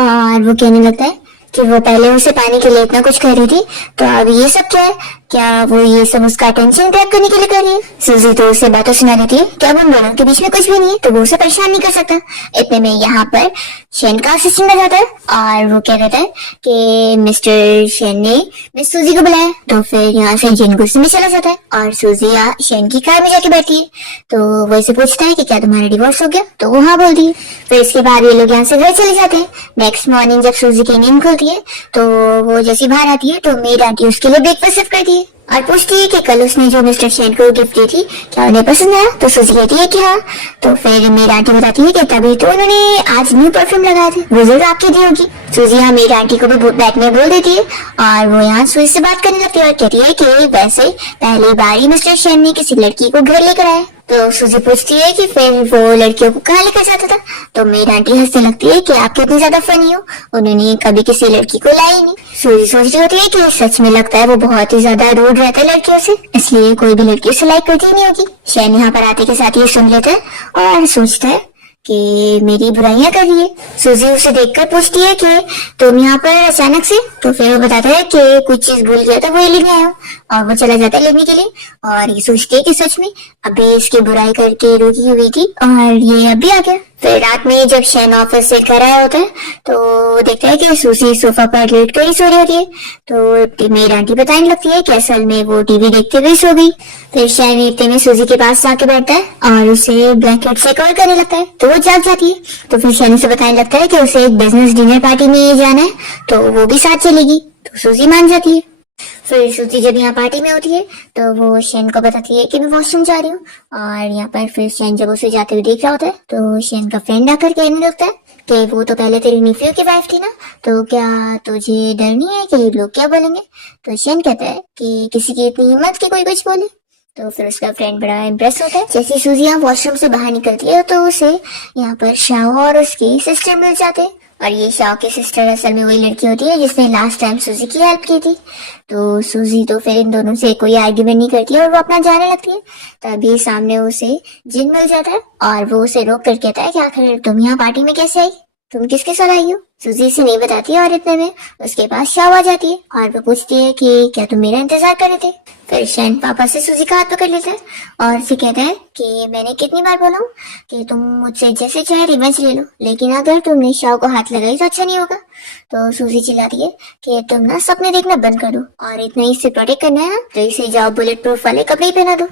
और वो कहने लगता है कि वो पहले उसे पाने के लिए इतना कुछ कर रही थी, तो अब ये सब क्या है? क्या वो ये सब उसका अटेंशन ग्रैब करने के लिए कर रही है? सूजी तो उसे बातें सुना देती है कि अब उन दोनों के बीच में कुछ भी नहीं है, तो वो उसे परेशान नहीं कर सकता। इतने में यहाँ पर शैन का असिस्टेंट आ जाता है और वो कह देता है कि मिस्टर शैन ने मिस सूजी को बुलाया। तो फिर यहाँ से जिन गुस्से में चला जाता है और सूजी शैन की कार में जाके बैठती है। तो वो इसे पूछता है कि क्या तुम्हारा डिवोर्स हो गया? तो वो हाँ बोलती है। फिर इसके बाद ये लोग यहाँ से घर चले जाते हैं। नेक्स्ट मॉर्निंग जब सूजी की नींद खुलती है तो वो जैसी बाहर आती है तो मेड आंटी उसके लिए ब्रेकफास्ट सर्व करती है और पूछती है कि कल उसने जो मिस्टर शैन को गिफ्ट दी थी क्या उन्हें पसंद आया? तो सूजी कहती है कि हाँ। तो फिर मेरी आंटी बताती है कि तभी तो उन्होंने आज न्यू परफ्यूम लगाया था, वो जरूर आपके दी होगी। सूजी यहाँ मेरी आंटी को भी बैक में बोल देती है और वो यहाँ सूजी से बात करने लगती है और कहती है कि वैसे पहली बार ही मिस्टर शैन ने किसी लड़की को घर लेकर आया। तो सूजी पूछती है कि फिर वो लड़कियों को कहाँ लेकर जाता था? तो मेरी आंटी हंसने लगती है कि आप कितनी ज्यादा फनी हो, उन्होंने कभी किसी लड़की को लाई नहीं। सूजी सोच रही होती है कि सच में लगता है वो बहुत ही ज्यादा रूड रहता है लड़कियों से, इसलिए कोई भी लड़की उसे लाइक करती नहीं होगी। शैन यहाँ पर आते के साथ ही सुन लेता है और सोचता है कि मेरी बुराइयां कर रही है। सूजी उसे देखकर पूछती है कि तुम यहाँ पर अचानक से? तो फिर वो बताता है कि कुछ चीज भूल गया था, वो लेने आया हूँ। और वो चला जाता है लेने के लिए और ये सोचती है कि सच में अभी इसकी बुराई करके रुकी हुई थी और ये अभी आ गया। फिर रात में जब शैन ऑफिस से घर आया होता है तो देखता है कि सूजी सोफा पर लेट कर ही सो रही होती है। तो मेरी आंटी बताने लगती है कि असल में वो टीवी देखते हुए सो गई। फिर शैन इतने में सूजी के पास जाके बैठता है और उसे ब्लैंकेट से कवर करने लगता है तो वो जाग जाती है। तो फिर शैन उसे बताने लगता है कि उसे एक बिजनेस डिनर पार्टी में जाना है तो वो भी साथ चलेगी। तो सूजी मान जाती है। फिर सूजी जब यहाँ पार्टी में होती है तो वो शैन को बताती है कि मैं वॉशरूम जा रही हूँ और यहाँ पर फिर शैन जब उसे जाते हुए देख रहा होता है तो शैन का फ्रेंड आकर कहने लगता है कि वो तो पहले तेरी निफ्यू की वाइफ थी ना, तो क्या तुझे डर नहीं है कि लोग क्या बोलेंगे? तो शैन कहता है कि किसी की इतनी हिम्मत कि कोई कुछ बोले। तो फिर उसका फ्रेंड बड़ा इम्प्रेस होता है। जैसे सूजी यहाँ वॉशरूम से बाहर निकलती है तो उसे यहाँ पर शाह और उसकी सिस्टर मिल जाते हैं और ये शाह की सिस्टर असल में वही लड़की होती है जिसने लास्ट टाइम सूजी की हेल्प की थी। तो सूजी तो फिर इन दोनों से कोई आर्ग्यूमेंट नहीं करती और वो अपना जाने लगती है। तभी सामने उसे जिन मिल जाता है और वो उसे रोक कर कहता है कि आखिर तुम यहाँ पार्टी में कैसे आई? तुम किसके साथ आई हो? सूजी इसे नहीं बताती और इतने में उसके पास शाव आ जाती है और वो पूछती है कि क्या तुम मेरा इंतजार कर रहे थे? फिर शैन पापा से सूजी का हाथ पकड़ लेता है और उसे कहता है कि मैंने कितनी बार बोला हूं कि तुम मुझसे जैसे चाहे रिवेंज ले लो, लेकिन अगर तुमने शाव को हाथ लगाई तो अच्छा नहीं होगा। तो सूजी चिल्लाती है कि तुम ना सपने देखना बंद कर दो और इतना ही इसे प्रोटेक्ट करना है ना तो इसे जाओ बुलेट प्रूफ वाले कपड़े ही पहना दो।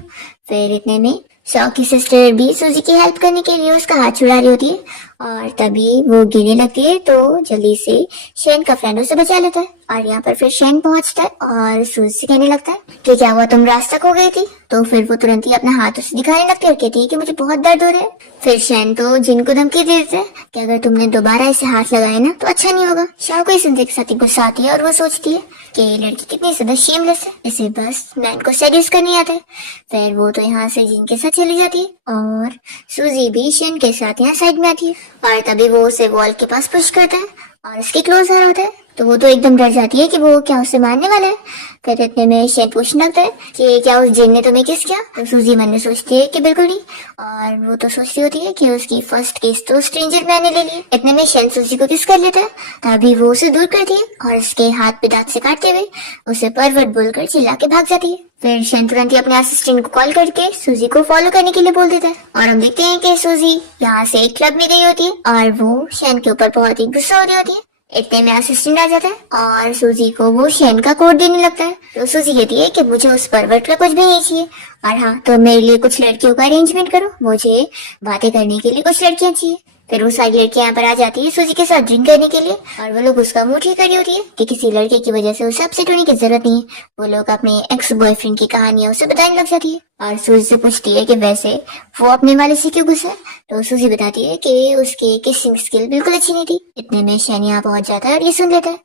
फिर इतने में शाव की सिस्टर भी सूजी की हेल्प करने के लिए उसका हाथ छुड़ा रही होती है और तभी वो गिरने लगती है तो जल्दी से शैन का फ्रेंड उसे बचा लेता है। और यहाँ पर फिर शैन पहुंचता है और सूजी से कहने लगता है कि क्या हुआ, तुम रास्ता खो गई थी? तो फिर वो तुरंत ही अपना हाथ उसे दिखाने लगती है और कहती है कि मुझे बहुत दर्द हो रहा है। फिर शैन तो जिन को धमकी दे देता है कि अगर तुमने दोबारा इसे हाथ लगाया ना तो अच्छा नहीं होगा। शाव को इस सुनने के साथ ही गुस्सा आती है और वो सोचती है कि ये लड़की कितनी ज्यादा शेमलेस है, इसे बस मैन को सेड्यूस करने आता है। फिर वो तो यहाँ से जिन के साथ चली जाती है और सूजी भी शैन के साथ यहाँ साइड में आती है और तभी वो उसे वॉल के पास पुश करता है और उसके क्लोज आ रहा होता है तो वो तो एकदम डर जाती है कि वो क्या उसे मारने वाला है। फिर इतने में शैन पूछने लगता है कि क्या उस जिन ने तुम्हें किस किया? तो सूजी मन में सोचती है कि बिल्कुल नहीं और वो तो सोचती होती है कि उसकी फर्स्ट किस तो स्ट्रेंजर मैंने ले ली। इतने में शैन सूजी को किस कर लेता है तभी वो उसे दूर करती है और उसके हाथ पे दांत से काटते हुए उसे परवट बोलकर चिल्ला के भाग जाती है। फिर शैन तुरंत ही अपने असिस्टेंट को कॉल करके सूजी को फॉलो करने के लिए बोल देता है और हम देखते हैं कि सूजी यहाँ से एक क्लब में गई होती है और वो शैन के ऊपर बहुत ही गुस्सा हो रही होती है। इतने में असिस्टेंट आ जाता है और सूजी को वो शैन का कोड देने लगता है। तो सूजी कहती है कि मुझे उस परवट का कुछ भी नहीं चाहिए और हाँ तो मेरे लिए कुछ लड़कियों का अरेंजमेंट करो, मुझे बातें करने के लिए कुछ लड़कियां चाहिए। फिर वो सारी लड़कियां यहाँ पर आ जाती है सूजी के साथ ड्रिंक करने के लिए और वो लोग उसका मुंह ठीक कर रही होती है कि किसी लड़के की वजह से उसे अपसेट होने की जरूरत नहीं है। वो लोग अपने एक्स बॉयफ्रेंड की कहानियां उसे बताने लग जाती है और सूजी से पूछती है कि वैसे वो अपने वाले से क्यों गुस्सा है। तो सूजी बताती है कि उसकी किसिंग स्किल बिल्कुल अच्छी नहीं थी। इतने में शैन यहाँ पहुंच जाता है और ये सुन लेता है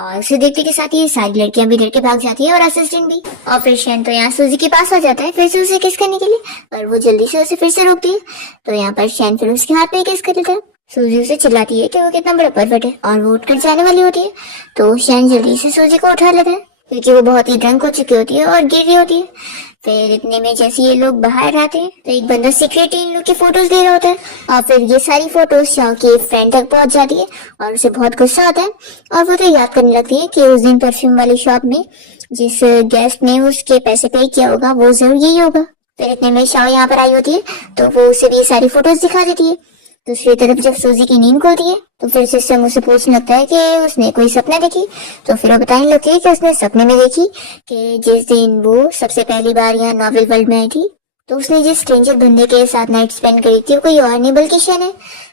और उसे देखते के साथ ही सारी लड़कियां भी डर के भाग जाती है और असिस्टेंट भी। और फिर शैन तो यहाँ सूजी के पास आ जाता है फिर से उसे किस करने के लिए पर वो जल्दी से उसे फिर से रोकती है। तो यहाँ पर शैन फिर उसके हाथ में किस कर देता है। सूजी उसे चिल्लाती है कि वो कितना बड़ा परवट है और वो उठकर जाने वाली होती है तो शैन जल्दी से सूजी को उठा लेता है क्योंकि वो बहुत ही ड्रंक हो चुकी होती है और गिर रही होती है। फिर इतने में जैसे ये लोग बाहर आते हैं तो एक बंदा सीक्रेटली इन लोग की फोटोज दे रहा होता है और फिर ये सारी फोटोज शाव के फ्रेंड तक पहुंच जाती है और उसे बहुत गुस्सा आता है और वो तो याद करने लगती है कि उस दिन परफ्यूम वाली शॉप में जिस गेस्ट ने उसके पैसे पे किया होगा वो जरूर यही होगा। फिर इतने में शाव यहाँ पर आई होती है तो वो उसे भी सारी फोटोज दिखा देती है। दूसरी तरफ जब सूजी की नींद खुलती है तो फिर सिस्टम उसे पूछने लगता है कि उसने कोई सपना देखी। तो फिर वो बताने लगती है कि उसने सपने में देखी कि जिस दिन वो सबसे पहली बार यहाँ नॉवेल वर्ल्ड में आई थी तो उसने जिस स्ट्रेंजर बंदे के साथ नाइट स्पेंड करी थी वो कोई और नहीं बल्कि शैन है।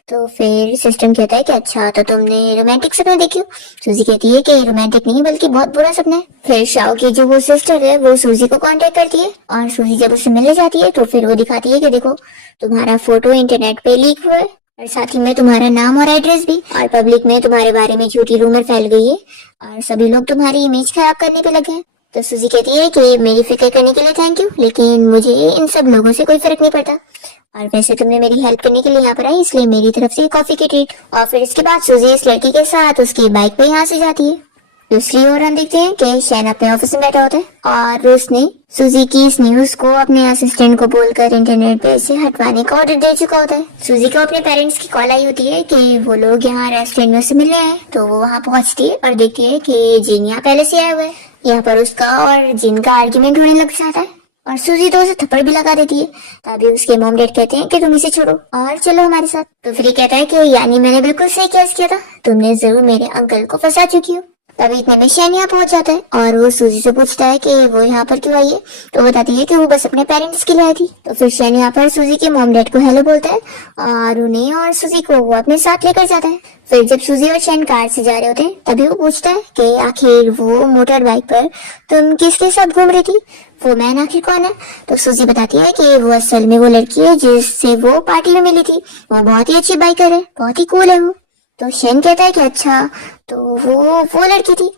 तो फिर सिस्टम कहता है कि अच्छा तो तुमने रोमांटिक सपना देखी हो? सूजी कहती है कि रोमांटिक नहीं बल्कि बहुत बुरा सपना है। फिर शाव की जो वो सिस्टर है वो सूजी को कांटेक्ट करती है और सूजी जब उससे मिलने जाती है तो फिर वो दिखाती है कि देखो तुम्हारा फोटो इंटरनेट पे लीक हुआ है और साथ ही में तुम्हारा नाम और एड्रेस भी और पब्लिक में तुम्हारे बारे में झूठी रूमर फैल गई है और सभी लोग तुम्हारी इमेज खराब करने पे लगे हैं। तो सूजी कहती है कि मेरी फिक्र करने के लिए थैंक यू, लेकिन मुझे इन सब लोगों से कोई फर्क नहीं पड़ता और वैसे तुमने मेरी हेल्प करने के लिए यहाँ पर आई इसलिए मेरी तरफ से कॉफी की ट्रीट। और फिर इसके बाद सूजी इस लड़की के साथ उसकी बाइक पे यहाँ से जाती है। दूसरी ओर हम देखते हैं कि शैन अपने ऑफिस में बैठा होता है और उसने सूजी की इस न्यूज को अपने असिस्टेंट को बोलकर इंटरनेट पे से हटवाने का ऑर्डर दे चुका होता है। सूजी को अपने पेरेंट्स की कॉल आई होती है कि वो लोग यहाँ रेस्टोरेंट में से मिल रहे हैं तो वो वहाँ पहुँचती है और देखती है कि जिन यहाँ पहले से आया हुआ है। यहाँ पर उसका और जिन का आर्ग्यूमेंट होने लग जाता है और सूजी तो उसे थप्पड़ भी लगा देती है। तभी उसके मॉम डैड कहते हैं कि तुम इसे छोड़ो और चलो हमारे साथ। तो फिर ये कहता है कि यानी मैंने बिल्कुल सही कैस किया था, तुमने जरूर मेरे अंकल को फंसा चुकी हो। तभी इतने में शैन यहाँ पहुंच जाता है और वो सूजी से पूछता है कि वो यहाँ पर क्यों आई है। तो बताती है कि वो बस अपने पेरेंट्स के लिए आई थी। तो फिर शैन यहाँ पर सूजी के मॉम डैड को हेलो बोलता है और उन्हें और सूजी को वो अपने साथ लेकर जाता है। फिर जब सूजी और शैन कार से जा रहे होते हैं तभी वो पूछता है कि आखिर वो मोटर बाइक पर तुम किसके साथ घूम रही थी, वो मैन आखिर कौन है। तो सूजी बताती है कि वो असल में वो लड़की है जिससे वो पार्टी में मिली थी, वो बहुत ही अच्छी बाइकर है, बहुत ही कूल है वो। तो शैन कहता है कि अच्छा तो वो लड़की थी।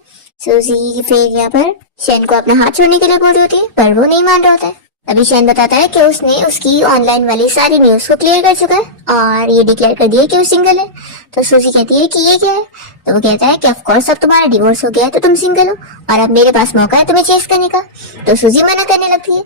सूजी फिर यहाँ पर शैन को अपना हाथ छोड़ने के लिए बोल रही होती है पर वो नहीं मान रहा होता है। अभी शैन बताता है कि उसने उसकी ऑनलाइन वाली सारी न्यूज को क्लियर कर चुका है और ये डिक्लेयर कर दिया कि वो सिंगल है। तो सूजी कहती है कि ये क्या है। तो वो कहता है कि ऑफ कोर्स अब तुम्हारा डिवोर्स हो गया है तो तुम सिंगल हो और अब मेरे पास मौका है तुम्हें चेस करने का। तो सूजी मना करने लगती है।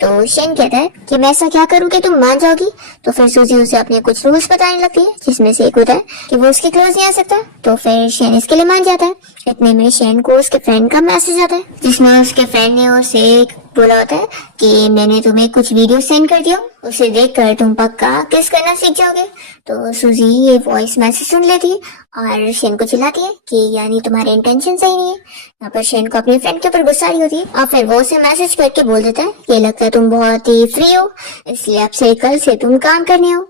तो शैन कहता है कि मैं ऐसा क्या करूँ कि तुम मान जाओगी। तो फिर सूजी उसे अपने कुछ रूल्स बताने लगती है जिसमें से एक होता है कि वो उसके क्लोज नहीं आ सकता। तो फिर शैन इसके लिए मान जाता है। इतने में शैन को उसके फ्रेंड का मैसेज आता है जिसमें उसके फ्रेंड ने उसे बोला होता है कि मैंने तुम्हें कुछ वीडियो सेंड कर दिया, उसे देखकर तुम पक्का किस करना सीख जाओगे। तो सूजी ये वॉइस मैसेज सुन लेती है और शैन को चिल्लाती है कि यानी तुम्हारे इंटेंशन सही नहीं है। यहाँ पर शैन को अपने फ्रेंड के ऊपर गुस्सा आ रही होती है और फिर वो उसे मैसेज करके बोल देता है कि लगता है तुम बहुत ही फ्री हो, इसलिए अब से कल से तुम काम करने हो।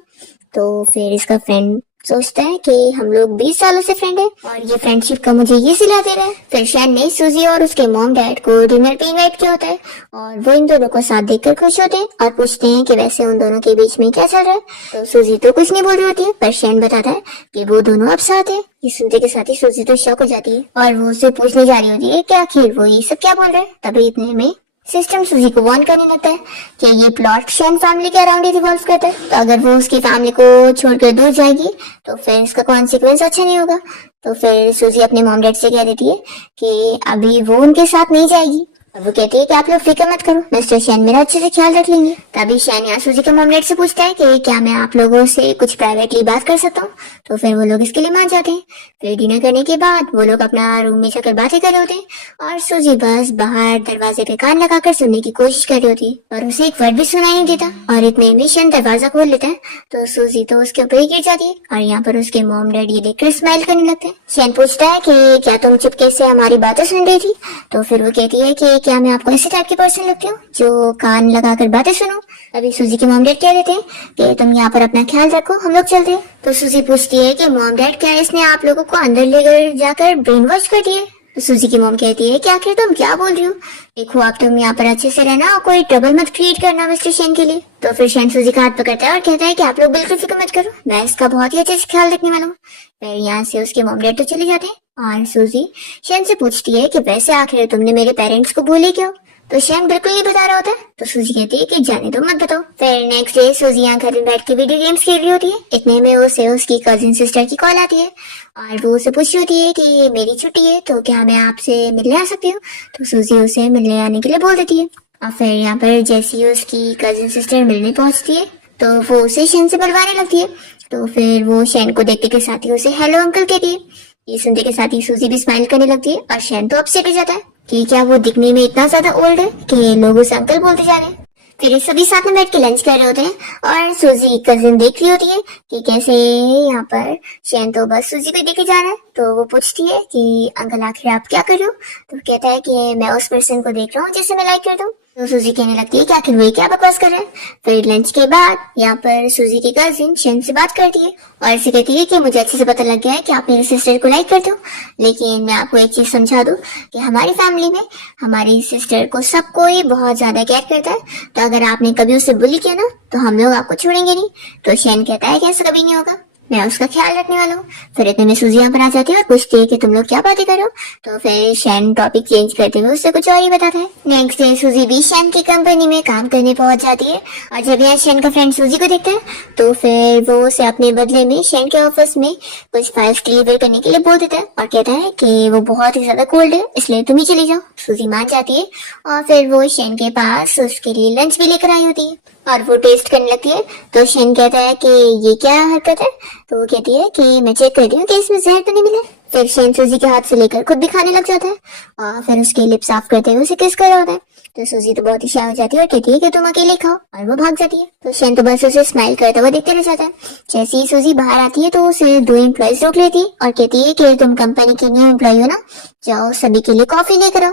तो फिर इसका फ्रेंड सोचता है कि हम लोग 20 सालों से फ्रेंड है और ये फ्रेंडशिप का मुझे ये सिला दे रहा है। फिर शैन ने सूजी और उसके मॉम डैड को डिनर पे इनवाइट किया होता है और वो इन दोनों को साथ देखकर खुश होते हैं और पूछते हैं कि वैसे उन दोनों के बीच में क्या चल रहा है। तो सूजी तो कुछ नहीं बोल रही होती है पर शैन बताता है कि वो दोनों अब साथ है। ये सुनते के साथ ही सूजी तो शॉक हो जाती है और वो उसे पूछने जा रही होती है कि आखिर वो ये सब क्या बोल रहा है। तभी इतने में सिस्टम सूजी को वार्न करने लगता है कि ये प्लॉट शैन फैमिली के अराउंड ही रिवॉल्व करता है। तो अगर वो उसकी फैमिली को छोड़कर दूर जाएगी तो फिर इसका कॉन्सिक्वेंस अच्छा नहीं होगा। तो फिर सूजी अपने मॉम डैड से कह देती है कि अभी वो उनके साथ नहीं जाएगी। और वो कहती है कि आप लोग फिक्र मत करो, मिस्टर शैन मेरा अच्छे से ख्याल रख लेंगे। तभी शैन यहाँ सूजी के मॉम डैड से पूछता है कि क्या मैं आप लोगों से कुछ प्राइवेटली बात कर सकता हूँ। तो फिर वो लोग इसके लिए मान जाते हैं। फिर डिनर करने के बाद वो लोग अपना रूम में जाकर बातें कर रहे होते हैं और सूजी बस बाहर दरवाजे पे कान लगाकर सुनने की कोशिश कर रही होती है पर उसे एक वर्ड भी सुनाई नहीं देता। और इतने में शैन दरवाजा खोल लेता है तो सूजी तो उसके ऊपर ही गिर जाती है और यहाँ पर उसके मॉम डैड ये देखकर स्माइल करने लगते हैं। शैन पूछता है कि क्या तुम चुपके से हमारी बातें सुन रही थी। तो फिर वो कहती है कि क्या मैं आपको ऐसे टाइप की पर्सन लगती हूँ जो कान लगाकर बातें सुनो। अभी सूजी के मॉम डैड कह देते हैं कि तुम यहाँ पर अपना ख्याल रखो, हम लोग चलते हैं। तो सूजी पूछती है कि मॉम डैड क्या इसने आप लोगों को अंदर लेकर जाकर ब्रेन वॉश कर दिए। तो सूजी की मॉम कहती है कि आखिर तुम क्या बोल रही हो, देखो आप तुम यहाँ पर अच्छे से रहना और कोई ट्रबल मत क्रिएट करना मिस्टर शैन के लिए। तो फिर शैन सूजी का हाथ पकड़ता है और कहता है कि आप लोग बिल्कुल फिक्र मत करो, मैं इसका बहुत ही अच्छे से ख्याल रखने वाला हूँ। फिर यहाँ से उसके मॉम डैड तो चले जाते हैं और सूजी शैन से पूछती है कि वैसे आखिर तुमने मेरे पेरेंट्स को भूले क्यों। तो शैन बिल्कुल नहीं बता रहा होता है। तो सूजी कहती है कि जाने दो मत बताओ। फिर नेक्स्ट डे सूजी यहाँ घर में बैठ के वीडियो गेम्स खेल रही होती है। इतने में उसे उसकी कजिन सिस्टर की कॉल आती है और वो उसे पूछ रही होती है कि मेरी छुट्टी है तो क्या मैं आपसे मिलने आ सकती हूँ। तो सूजी उसे मिलने आने के लिए बोल देती है और फिर यहाँ पर जैसी उसकी कजिन सिस्टर मिलने पहुंचती है तो वो उसे शैन से बुलवाने लगती है। तो फिर वो शैन को देखते के साथ ही उसे हेलो अंकल कहती है। ये सुनते के साथ ही सूजी भी स्माइल करने लगती है और शैन तो अपसेट हो जाता है कि क्या वो दिखने में इतना ज्यादा ओल्ड है कि लोग उसे अंकल बोलते जा रहे हैं। फिर ये सभी साथ में बैठ के लंच कर रहे होते हैं और सूजी कजिन देख रही होती है कि कैसे यहाँ पर शैन तो बस सूजी को देखे जा रहा है। तो वो पूछती है कि अंकल आखिर आप क्या कर रहे हो। तो कहता है कि मैं उस पर्सन को देख रहा हूँ जिसे मैं लाइक करता हूँ। तो सूजी कहने लगती है कि आखिर वो क्या बकवास कर रहे हैं। फिर लंच के बाद यहाँ पर सूजी की कजिन शैन से बात करती है और ऐसे कहती है कि मुझे अच्छे से पता लग गया है कि आप मेरे सिस्टर को लाइक करते हो, लेकिन मैं आपको एक चीज समझा दूं कि हमारी फैमिली में हमारी सिस्टर को सब कोई बहुत ज्यादा केयर करता है। तो अगर आपने कभी उसे बुली किया ना तो हम लोग आपको छोड़ेंगे नहीं। तो शैन कहता है कि ऐसा कभी नहीं होगा, मैं उसका ख्याल रखने वाला हूँ। फिर इतने में सूजी यहाँ पर आ जाती है और पूछती है कि तुम लोग क्या बातें करो। तो फिर शैन टॉपिक चेंज करते हुए उससे कुछ और ही बताता है। नेक्स्ट डे सूजी भी शैन की कंपनी में काम करने पहुंच जाती है और जब यहाँ शैन का फ्रेंड सूजी को देखता है तो फिर वो उसे अपने बदले में शैन के ऑफिस में कुछ फाइल्स डिलीवर करने के लिए बोल देता है और कहता है कि वो बहुत ही ज्यादा कोल्ड है इसलिए तुम ही चली जाओ। सूजी मान जाती है और फिर वो शैन के पास उसके लिए लंच भी लेकर आई होती है और वो टेस्ट करने लगती है। तो शैन कहता है कि ये क्या हरकत है। तो वो कहती है कि मैं चेक कर रही हूँ कि इसमें जहर तो नहीं मिला। फिर शैन सूजी के हाथ से लेकर खुद भी खाने लग जाता है और फिर उसके लिप साफ करते हुए उसे किस कर रहा होता है। तो सूजी तो बहुत ही शाय हो जाती है और कहती है कि तुम अकेले खाओ और वो भाग जाती है। तो शैन तो बस उसे स्माइल करता हुआ देखते रह जाता है। जैसे ही सूजी बाहर आती है तो उसे 2 एम्प्लॉयज रोक लेती है और कहती है कि तुम कंपनी की न्यू एम्प्लॉय हो ना, जाओ सभी के लिए कॉफी लेकर आओ।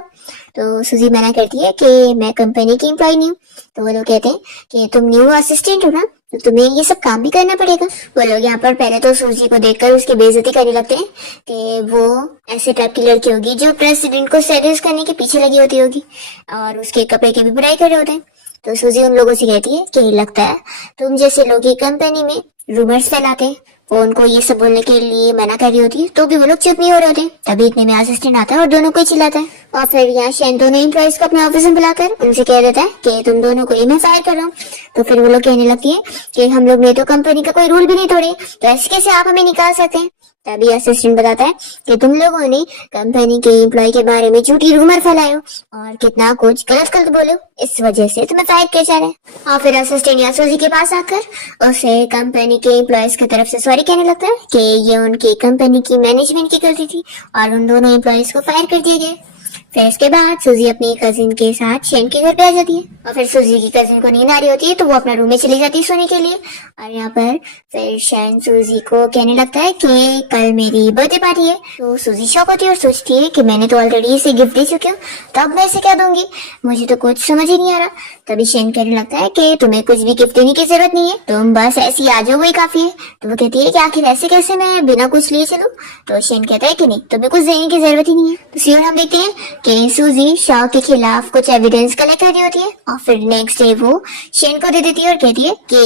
तो सूजी मना करती है कि मैं कंपनी की एम्प्लॉय नहीं हूँ। तो वो लोग कहते हैं कि तुम न्यू असिस्टेंट हो ना तो तुम्हें ये सब काम भी करना पड़ेगा। वो लोग यहाँ पर पहले तो सूजी को देखकर उसकी बेइज्जती करने लगते हैं कि वो ऐसे टाइप की लड़की होगी जो प्रेसिडेंट को सेड्यूस करने के पीछे लगी होती होगी और उसके कपड़े की भी बुराई कर रहे होते हैं। तो सूजी उन लोगों से कहती है कि लगता है तुम जैसे लोग की कंपनी में रूमर्स फैलाते हैं वो उनको ये सब बोलने के लिए मना कर रही होती है, तो भी वो लोग चुप नहीं हो रहे होते। तभी इतने में असिस्टेंट आता है और दोनों को ही चिल्लाता है। और फिर यहाँ शेन दोनों एम्प्लॉइज को अपने ऑफिस में बुलाकर उनसे कह देता है कि तुम दोनों को ही मैं फायर कर रहा हूँ। तो फिर वो लोग कहने लगती है कि हम लोग ने तो कंपनी का कोई रूल भी नहीं तोड़े, तो ऐसे कैसे आप हमें निकाल सकते हैं। तभी असिस्टेंट बताता है कि तुम लोगों ने कंपनी के एम्प्लॉय के बारे में झूठी रूमर फैलायो और कितना कुछ गलत गलत बोलो, इस वजह से तुम्हें फायर किया जा रहा है। और फिर असिस्टेंट यहाँ सूजी के पास आकर उसे कंपनी के एम्प्लॉयज की तरफ से सॉरी कहने लगता है कि ये उनकी कंपनी की मैनेजमेंट की गलती थी और उन दोनों एम्प्लॉयज को फायर कर दिया गया। फिर इसके बाद सूजी अपनी कजिन के साथ शेन के घर पे आ जाती है और फिर सूजी की कजिन को नींद आ रही होती है, तो वो अपना रूम में चली जाती है सोने के लिए। और यहाँ पर फिर शेन सूजी को कहने लगता है कि कल मेरी बर्थडे पार्टी है। तो सूजी शॉक होती है और सोचती है कि मैंने तो ऑलरेडी इसे गिफ्ट दे चुकी हूँ, तब मैं इसे क्या दूंगी, मुझे तो कुछ समझ ही नहीं आ रहा। तभी शेन कहने लगता है कि तुम्हें कुछ भी गिफ्ट देने की जरूरत नहीं है, तुम बस ऐसे ही आ जाओ, वही काफी है। तो वो कहती है कि आखिर ऐसे कैसे मैं बिना कुछ लिए चलूं। तो शेन कहता है कि नहीं, तुम्हें कुछ देने की जरूरत ही नहीं है। तो सीन हम देखते हैं कि सूजी शाओ के खिलाफ कुछ एविडेंस कलेक्ट कर रही होती है और फिर नेक्स्ट डे वो शेन को दे देती है और कहती है कि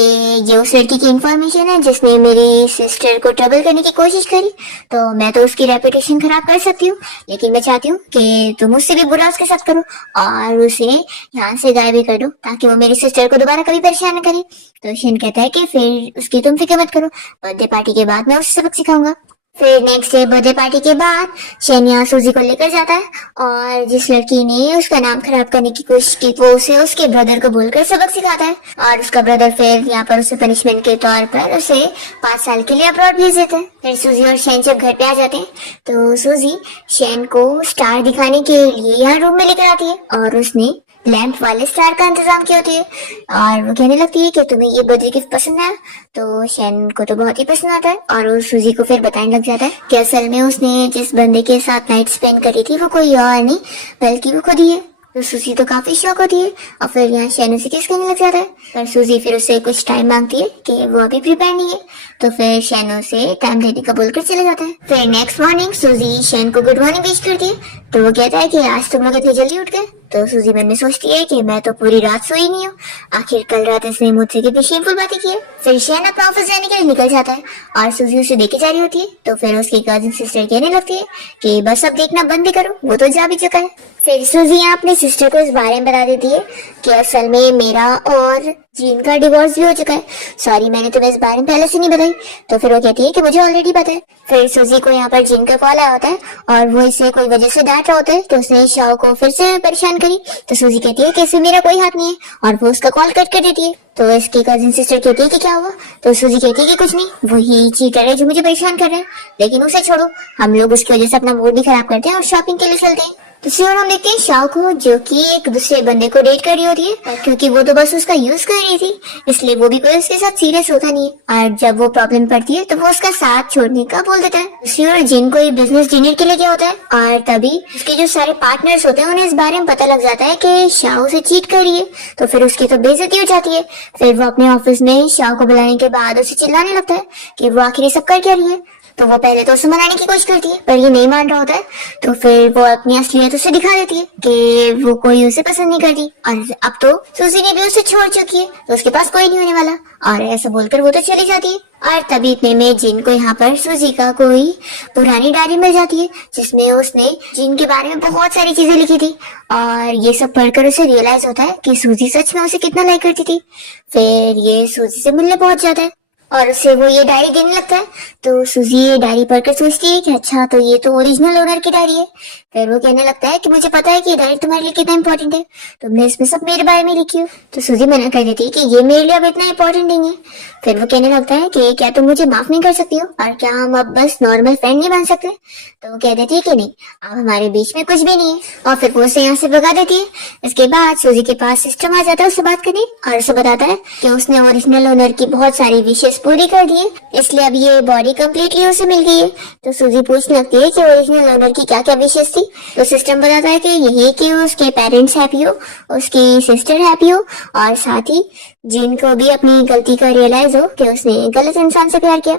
ये उस लड़की की इंफॉर्मेशन है जिसने मेरी सिस्टर को ट्रबल करने की कोशिश करी, तो मैं तो उसकी रेपुटेशन खराब कर सकती हूँ, लेकिन मैं चाहती हूँ कि तुम उससे भी बुरा उसके साथ करो और उसे यहाँ से गायब भी कर दो ताकि वो मेरी सिस्टर को दोबारा कभी परेशान न करे। तो शेन कहता है कि फिर उसकी तुम फिक्र मत करो, बर्थडे पार्टी के बाद मैं उसे सबक सिखाऊंगा। फिर नेक्स्ट डे बर्थडे पार्टी के बाद शेन यहाँ सूजी को लेकर जाता है और जिस लड़की ने उसका नाम खराब करने की कोशिश की वो उसे उसके ब्रदर को बोलकर सबक सिखाता है और उसका ब्रदर फिर यहाँ पर उसे पनिशमेंट के तौर पर उसे 5 साल के लिए अब्रॉड भेज देता है। फिर सूजी और शेन जब घर पे आ जाते हैं तो सूजी शेन को स्टार दिखाने के लिए यहाँ रूम में लेकर आती है और उसने लैंप वाले स्टार का इंतजाम किया होती है और वो कहने लगती है कि तुम्हें ये बर्थडे गिफ्ट पसंद है। तो शेन को तो बहुत ही पसंद आता है और वो सूजी को फिर बताने लग जाता है कि असल में उसने जिस बंदे के साथ नाइट स्पेंड करी थी वो कोई और नहीं बल्कि वो खुद ही है। तो सूजी तो काफी शौक होती है और फिर यहाँ शेन उसे किस करने लग जाता है, पर सूजी फिर उससे कुछ टाइम मांगती है कि वो अभी प्रिपेयर नहीं है। तो फिर शेन उसे टाइम देने का बोलकर चले जाता है। फिर नेक्स्ट मॉर्निंग सूजी शेन को गुड मॉर्निंग विश करती है, तो वो कहता है कि आज तुम लोग इतनी जल्दी उठ गए। तो सूजी मन में सोचती है कि मैं तो पूरी रात सोई नहीं हूँ, आखिर कल रात इसने मुझसे कितनी शेमफुल बातें की है। फिर शेन अपना ऑफिस जाने के लिए निकल जाता है और सूजी उसे देखे जा रही होती है। तो फिर उसकी कजिन सिस्टर कहने लगती है कि बस अब देखना बंद भी करो, वो तो जा भी चुका है। फिर सूजी यहाँ अपने सिस्टर को इस बारे में बता देती है कि असल में मेरा और जीन का डिवोर्स भी हो चुका है, सॉरी मैंने तुम्हें इस बारे में पहले से नहीं बताई। तो फिर वो कहती है कि मुझे ऑलरेडी पता है। फिर सूजी को यहाँ पर जीन का कॉल आया होता है और वो इसे कोई वजह से डांट रहा होता है, तो उसने शाओ को फिर से परेशान करी। तो सूजी कहती है कि इसमें मेरा कोई हाथ नहीं है और वो उसका कॉल कट कर देती है। तो इसकी कजिन सिस्टर कहती है कि क्या हुआ। तो सूजी कहती है कि कुछ नहीं, वही चीटर है जो मुझे परेशान कर रहा है, लेकिन उसे छोड़ो, हम लोग उसकी वजह से अपना मूड भी खराब करते हैं और शॉपिंग के लिए चलते हैं। दूसरी ओर हम देखते हैं शाओ को जो कि एक दूसरे बंदे को डेट कर रही होती है, क्योंकि वो तो बस उसका यूज कर रही थी इसलिए वो भी कोई उसके साथ सीरियस होता नहीं है और जब वो प्रॉब्लम पड़ती है तो वो उसका साथ छोड़ने का बोल देता है। दूसरी ओर जिन को बिजनेस डिनर के लिए गया होता है और तभी उसके जो सारे पार्टनर्स होते हैं उन्हें इस बारे में पता लग जाता है कि शाओ से चीट कर रही है, तो फिर उसकी तो बेइज्जती हो जाती है। फिर वो अपने ऑफिस में शाओ को बुलाने के बाद उसे चिल्लाने लगता है कि वो आखिर सब कर क्या रही है। तो वो पहले तो उसे मनाने की कोशिश करती है पर ये नहीं मान रहा होता है, तो फिर वो अपनी असलियत उसे दिखा देती है कि वो कोई उसे पसंद नहीं करती और अब तो सूजी ने भी उसे छोड़ चुकी है तो उसके पास कोई नहीं होने वाला, और ऐसा बोलकर वो तो चली जाती है। और तभी इतने में जिन को यहाँ पर सूजी का कोई पुरानी डायरी मिल जाती है जिसमें उसने जिन के बारे में बहुत सारी चीजें लिखी थी और ये सब पढ़कर उसे रियलाइज होता है कि सूजी सच में उसे कितना लाइक करती थी। फिर ये सूजी से मिलने पहुंच जाता है और उसे वो ये डायरी देने लगता है। तो सूजी ये डायरी पढ़कर सोचती है कि अच्छा तो ये तो ओरिजिनल ओनर की डायरी है। फिर वो कहने लगता है कि मुझे पता है कि ये डायरी तुम्हारे लिए कितना इंपॉर्टेंट है, तुमने इसमें सब मेरे बारे में लिखी हो। तो सूजी मना कर देती है कि ये मेरे लिए अब इतना इंपॉर्टेंट नहीं है। फिर वो कहने लगता है कि क्या तुम मुझे माफ नहीं कर सकती हो और क्या हम अब बस नॉर्मल फ्रेंड नहीं बन सकते। तो वो कह देती है कि नहीं, अब हमारे बीच में कुछ भी नहीं है और फिर वो उसे यहाँ से भगा देती है। इसके बाद सूजी के पास सिस्टम आ जाता है उससे बात करने और उसे बताता है कि उसने ओरिजिनल ओनर की बहुत सारी विशेष पूरी कर दी है, इसलिए अब ये बॉडी कम्प्लीटली उसे मिल गई है। तो सूजी पूछने लगती है कि ओरिजिनल ओनर की क्या क्या विशेष थी। तो सिस्टम बताता है कि यही कि उसके पेरेंट्स हैप्पी हो, उसकी सिस्टर हैप्पी हो और साथ ही जिनको भी अपनी गलती का रियलाइज हो कि उसने गलत इंसान से प्यार किया।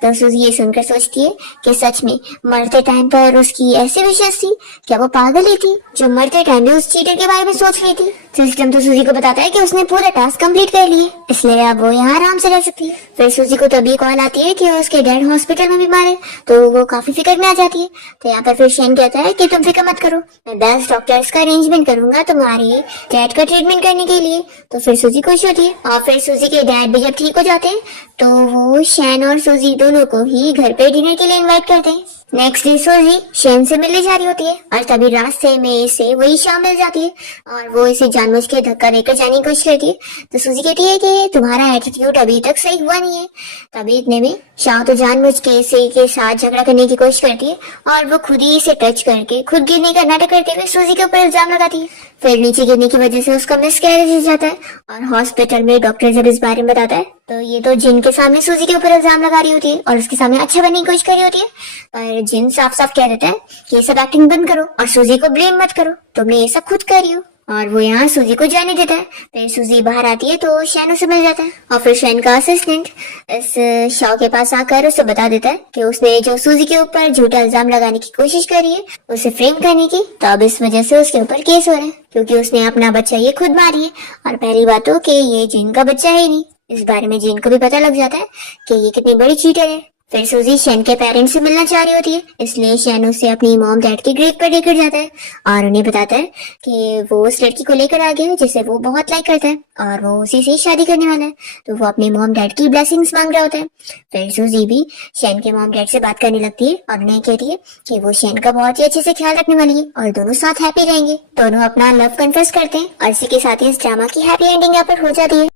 तो सूजी ये सुनकर सोचती है कि सच में मरते टाइम पर उसकी ऐसी विशेष थी, क्या वो पागल ही थी जो मरते टाइम भी उस चीटर के बारे में सोच रही थी। सिस्टम तो सूजी को बताता है कि उसने पूरा टास्क कंप्लीट कर लिए, इसलिए अब वो यहाँ आराम से रह सकती है। फिर सूजी को तभी कॉल आती है कि उसके डैड हॉस्पिटल में बीमार है, तो वो काफी फिक्र में आ जाती है। तो यहाँ पर फिर शेन कहता है कि तुम फिक्र मत करो, मैं बेस्ट डॉक्टर्स का अरेंजमेंट करूंगा तुम्हारी डैड का ट्रीटमेंट करने के लिए। तो फिर सूजी खुश होती है और फिर सूजी के डैड भी जब ठीक हो जाते हैं तो वो शैन और सूजी दोनों को ही घर पे डिनर के लिए इनवाइट करते हैं। नेक्स्ट डे सूजी शैन से मिलने जा रही होती है और तभी रास्ते में इसे वही शाम मिल जाती है और वो इसे जानबूझ के धक्का देकर जाने की कोशिश करती है। तो सूजी कहती है कि तुम्हारा एटीट्यूड अभी तक सही हुआ नहीं है। तभी इतने में शाह तो जानबूझ के इसे के साथ झगड़ा करने की कोशिश करती है और वो खुद ही इसे टच करके खुद गिरने का नाटक करते हुए सूजी के ऊपर इल्जाम लगाती है। फिर नीचे गिरने की वजह से उसका मिसकैरेज हो जाता है और हॉस्पिटल में डॉक्टर जब इस बारे में बताता है तो ये तो जिन के सामने सूजी के ऊपर इल्जाम लगा रही होती है और उसके सामने अच्छा बनने की कोशिश कर रही होती है, पर जिन साफ साफ कह देता है कि ये सब एक्टिंग बंद करो और सूजी को ब्लेम मत करो, तुमने ये सब खुद करी हो। और वो यहाँ सूजी को जाने देता है। फिर सूजी बाहर आती है तो शैन उसे मिल जाता है और फिर शैन का असिस्टेंट इस शाह के पास आकर उसे बता देता है कि उसने जो सूजी के ऊपर झूठा इल्जाम लगाने की कोशिश करी है उसे फ्रेम करने की, तो अब इस वजह से उसके ऊपर केस हो रहा है क्योंकि उसने अपना बच्चा ये खुद मारी है। और पहली बात तो कि ये जिन का बच्चा है ही नहीं, इस बारे में जिन को भी पता लग जाता है कि ये कितनी बड़ी चीटर है। फिर सूजी शैन के पेरेंट्स से मिलना चाह रही होती है, इसलिए शैन उसे अपनी मॉम डैड के ग्रेव पर लेकर जाता है और उन्हें बताता है कि वो उस लड़की को लेकर आ गया है जिसे वो बहुत लाइक करता है और वो उसी से शादी करने वाला है। तो वो अपने मॉम डैड की ब्लेसिंग्स मांग रहा होता है। फिर सूजी भी शैन के मॉम डैड से बात करने लगती है और उन्हें कहती है कि वो शैन का बहुत ही अच्छे से ख्याल रखने वाली है और दोनों साथ हैप्पी रहेंगे। दोनों अपना लव कन्फेस करते हैं और इसी के साथ ही इस ड्रामा की हैप्पी एंडिंग यहाँ पर हो जाती है।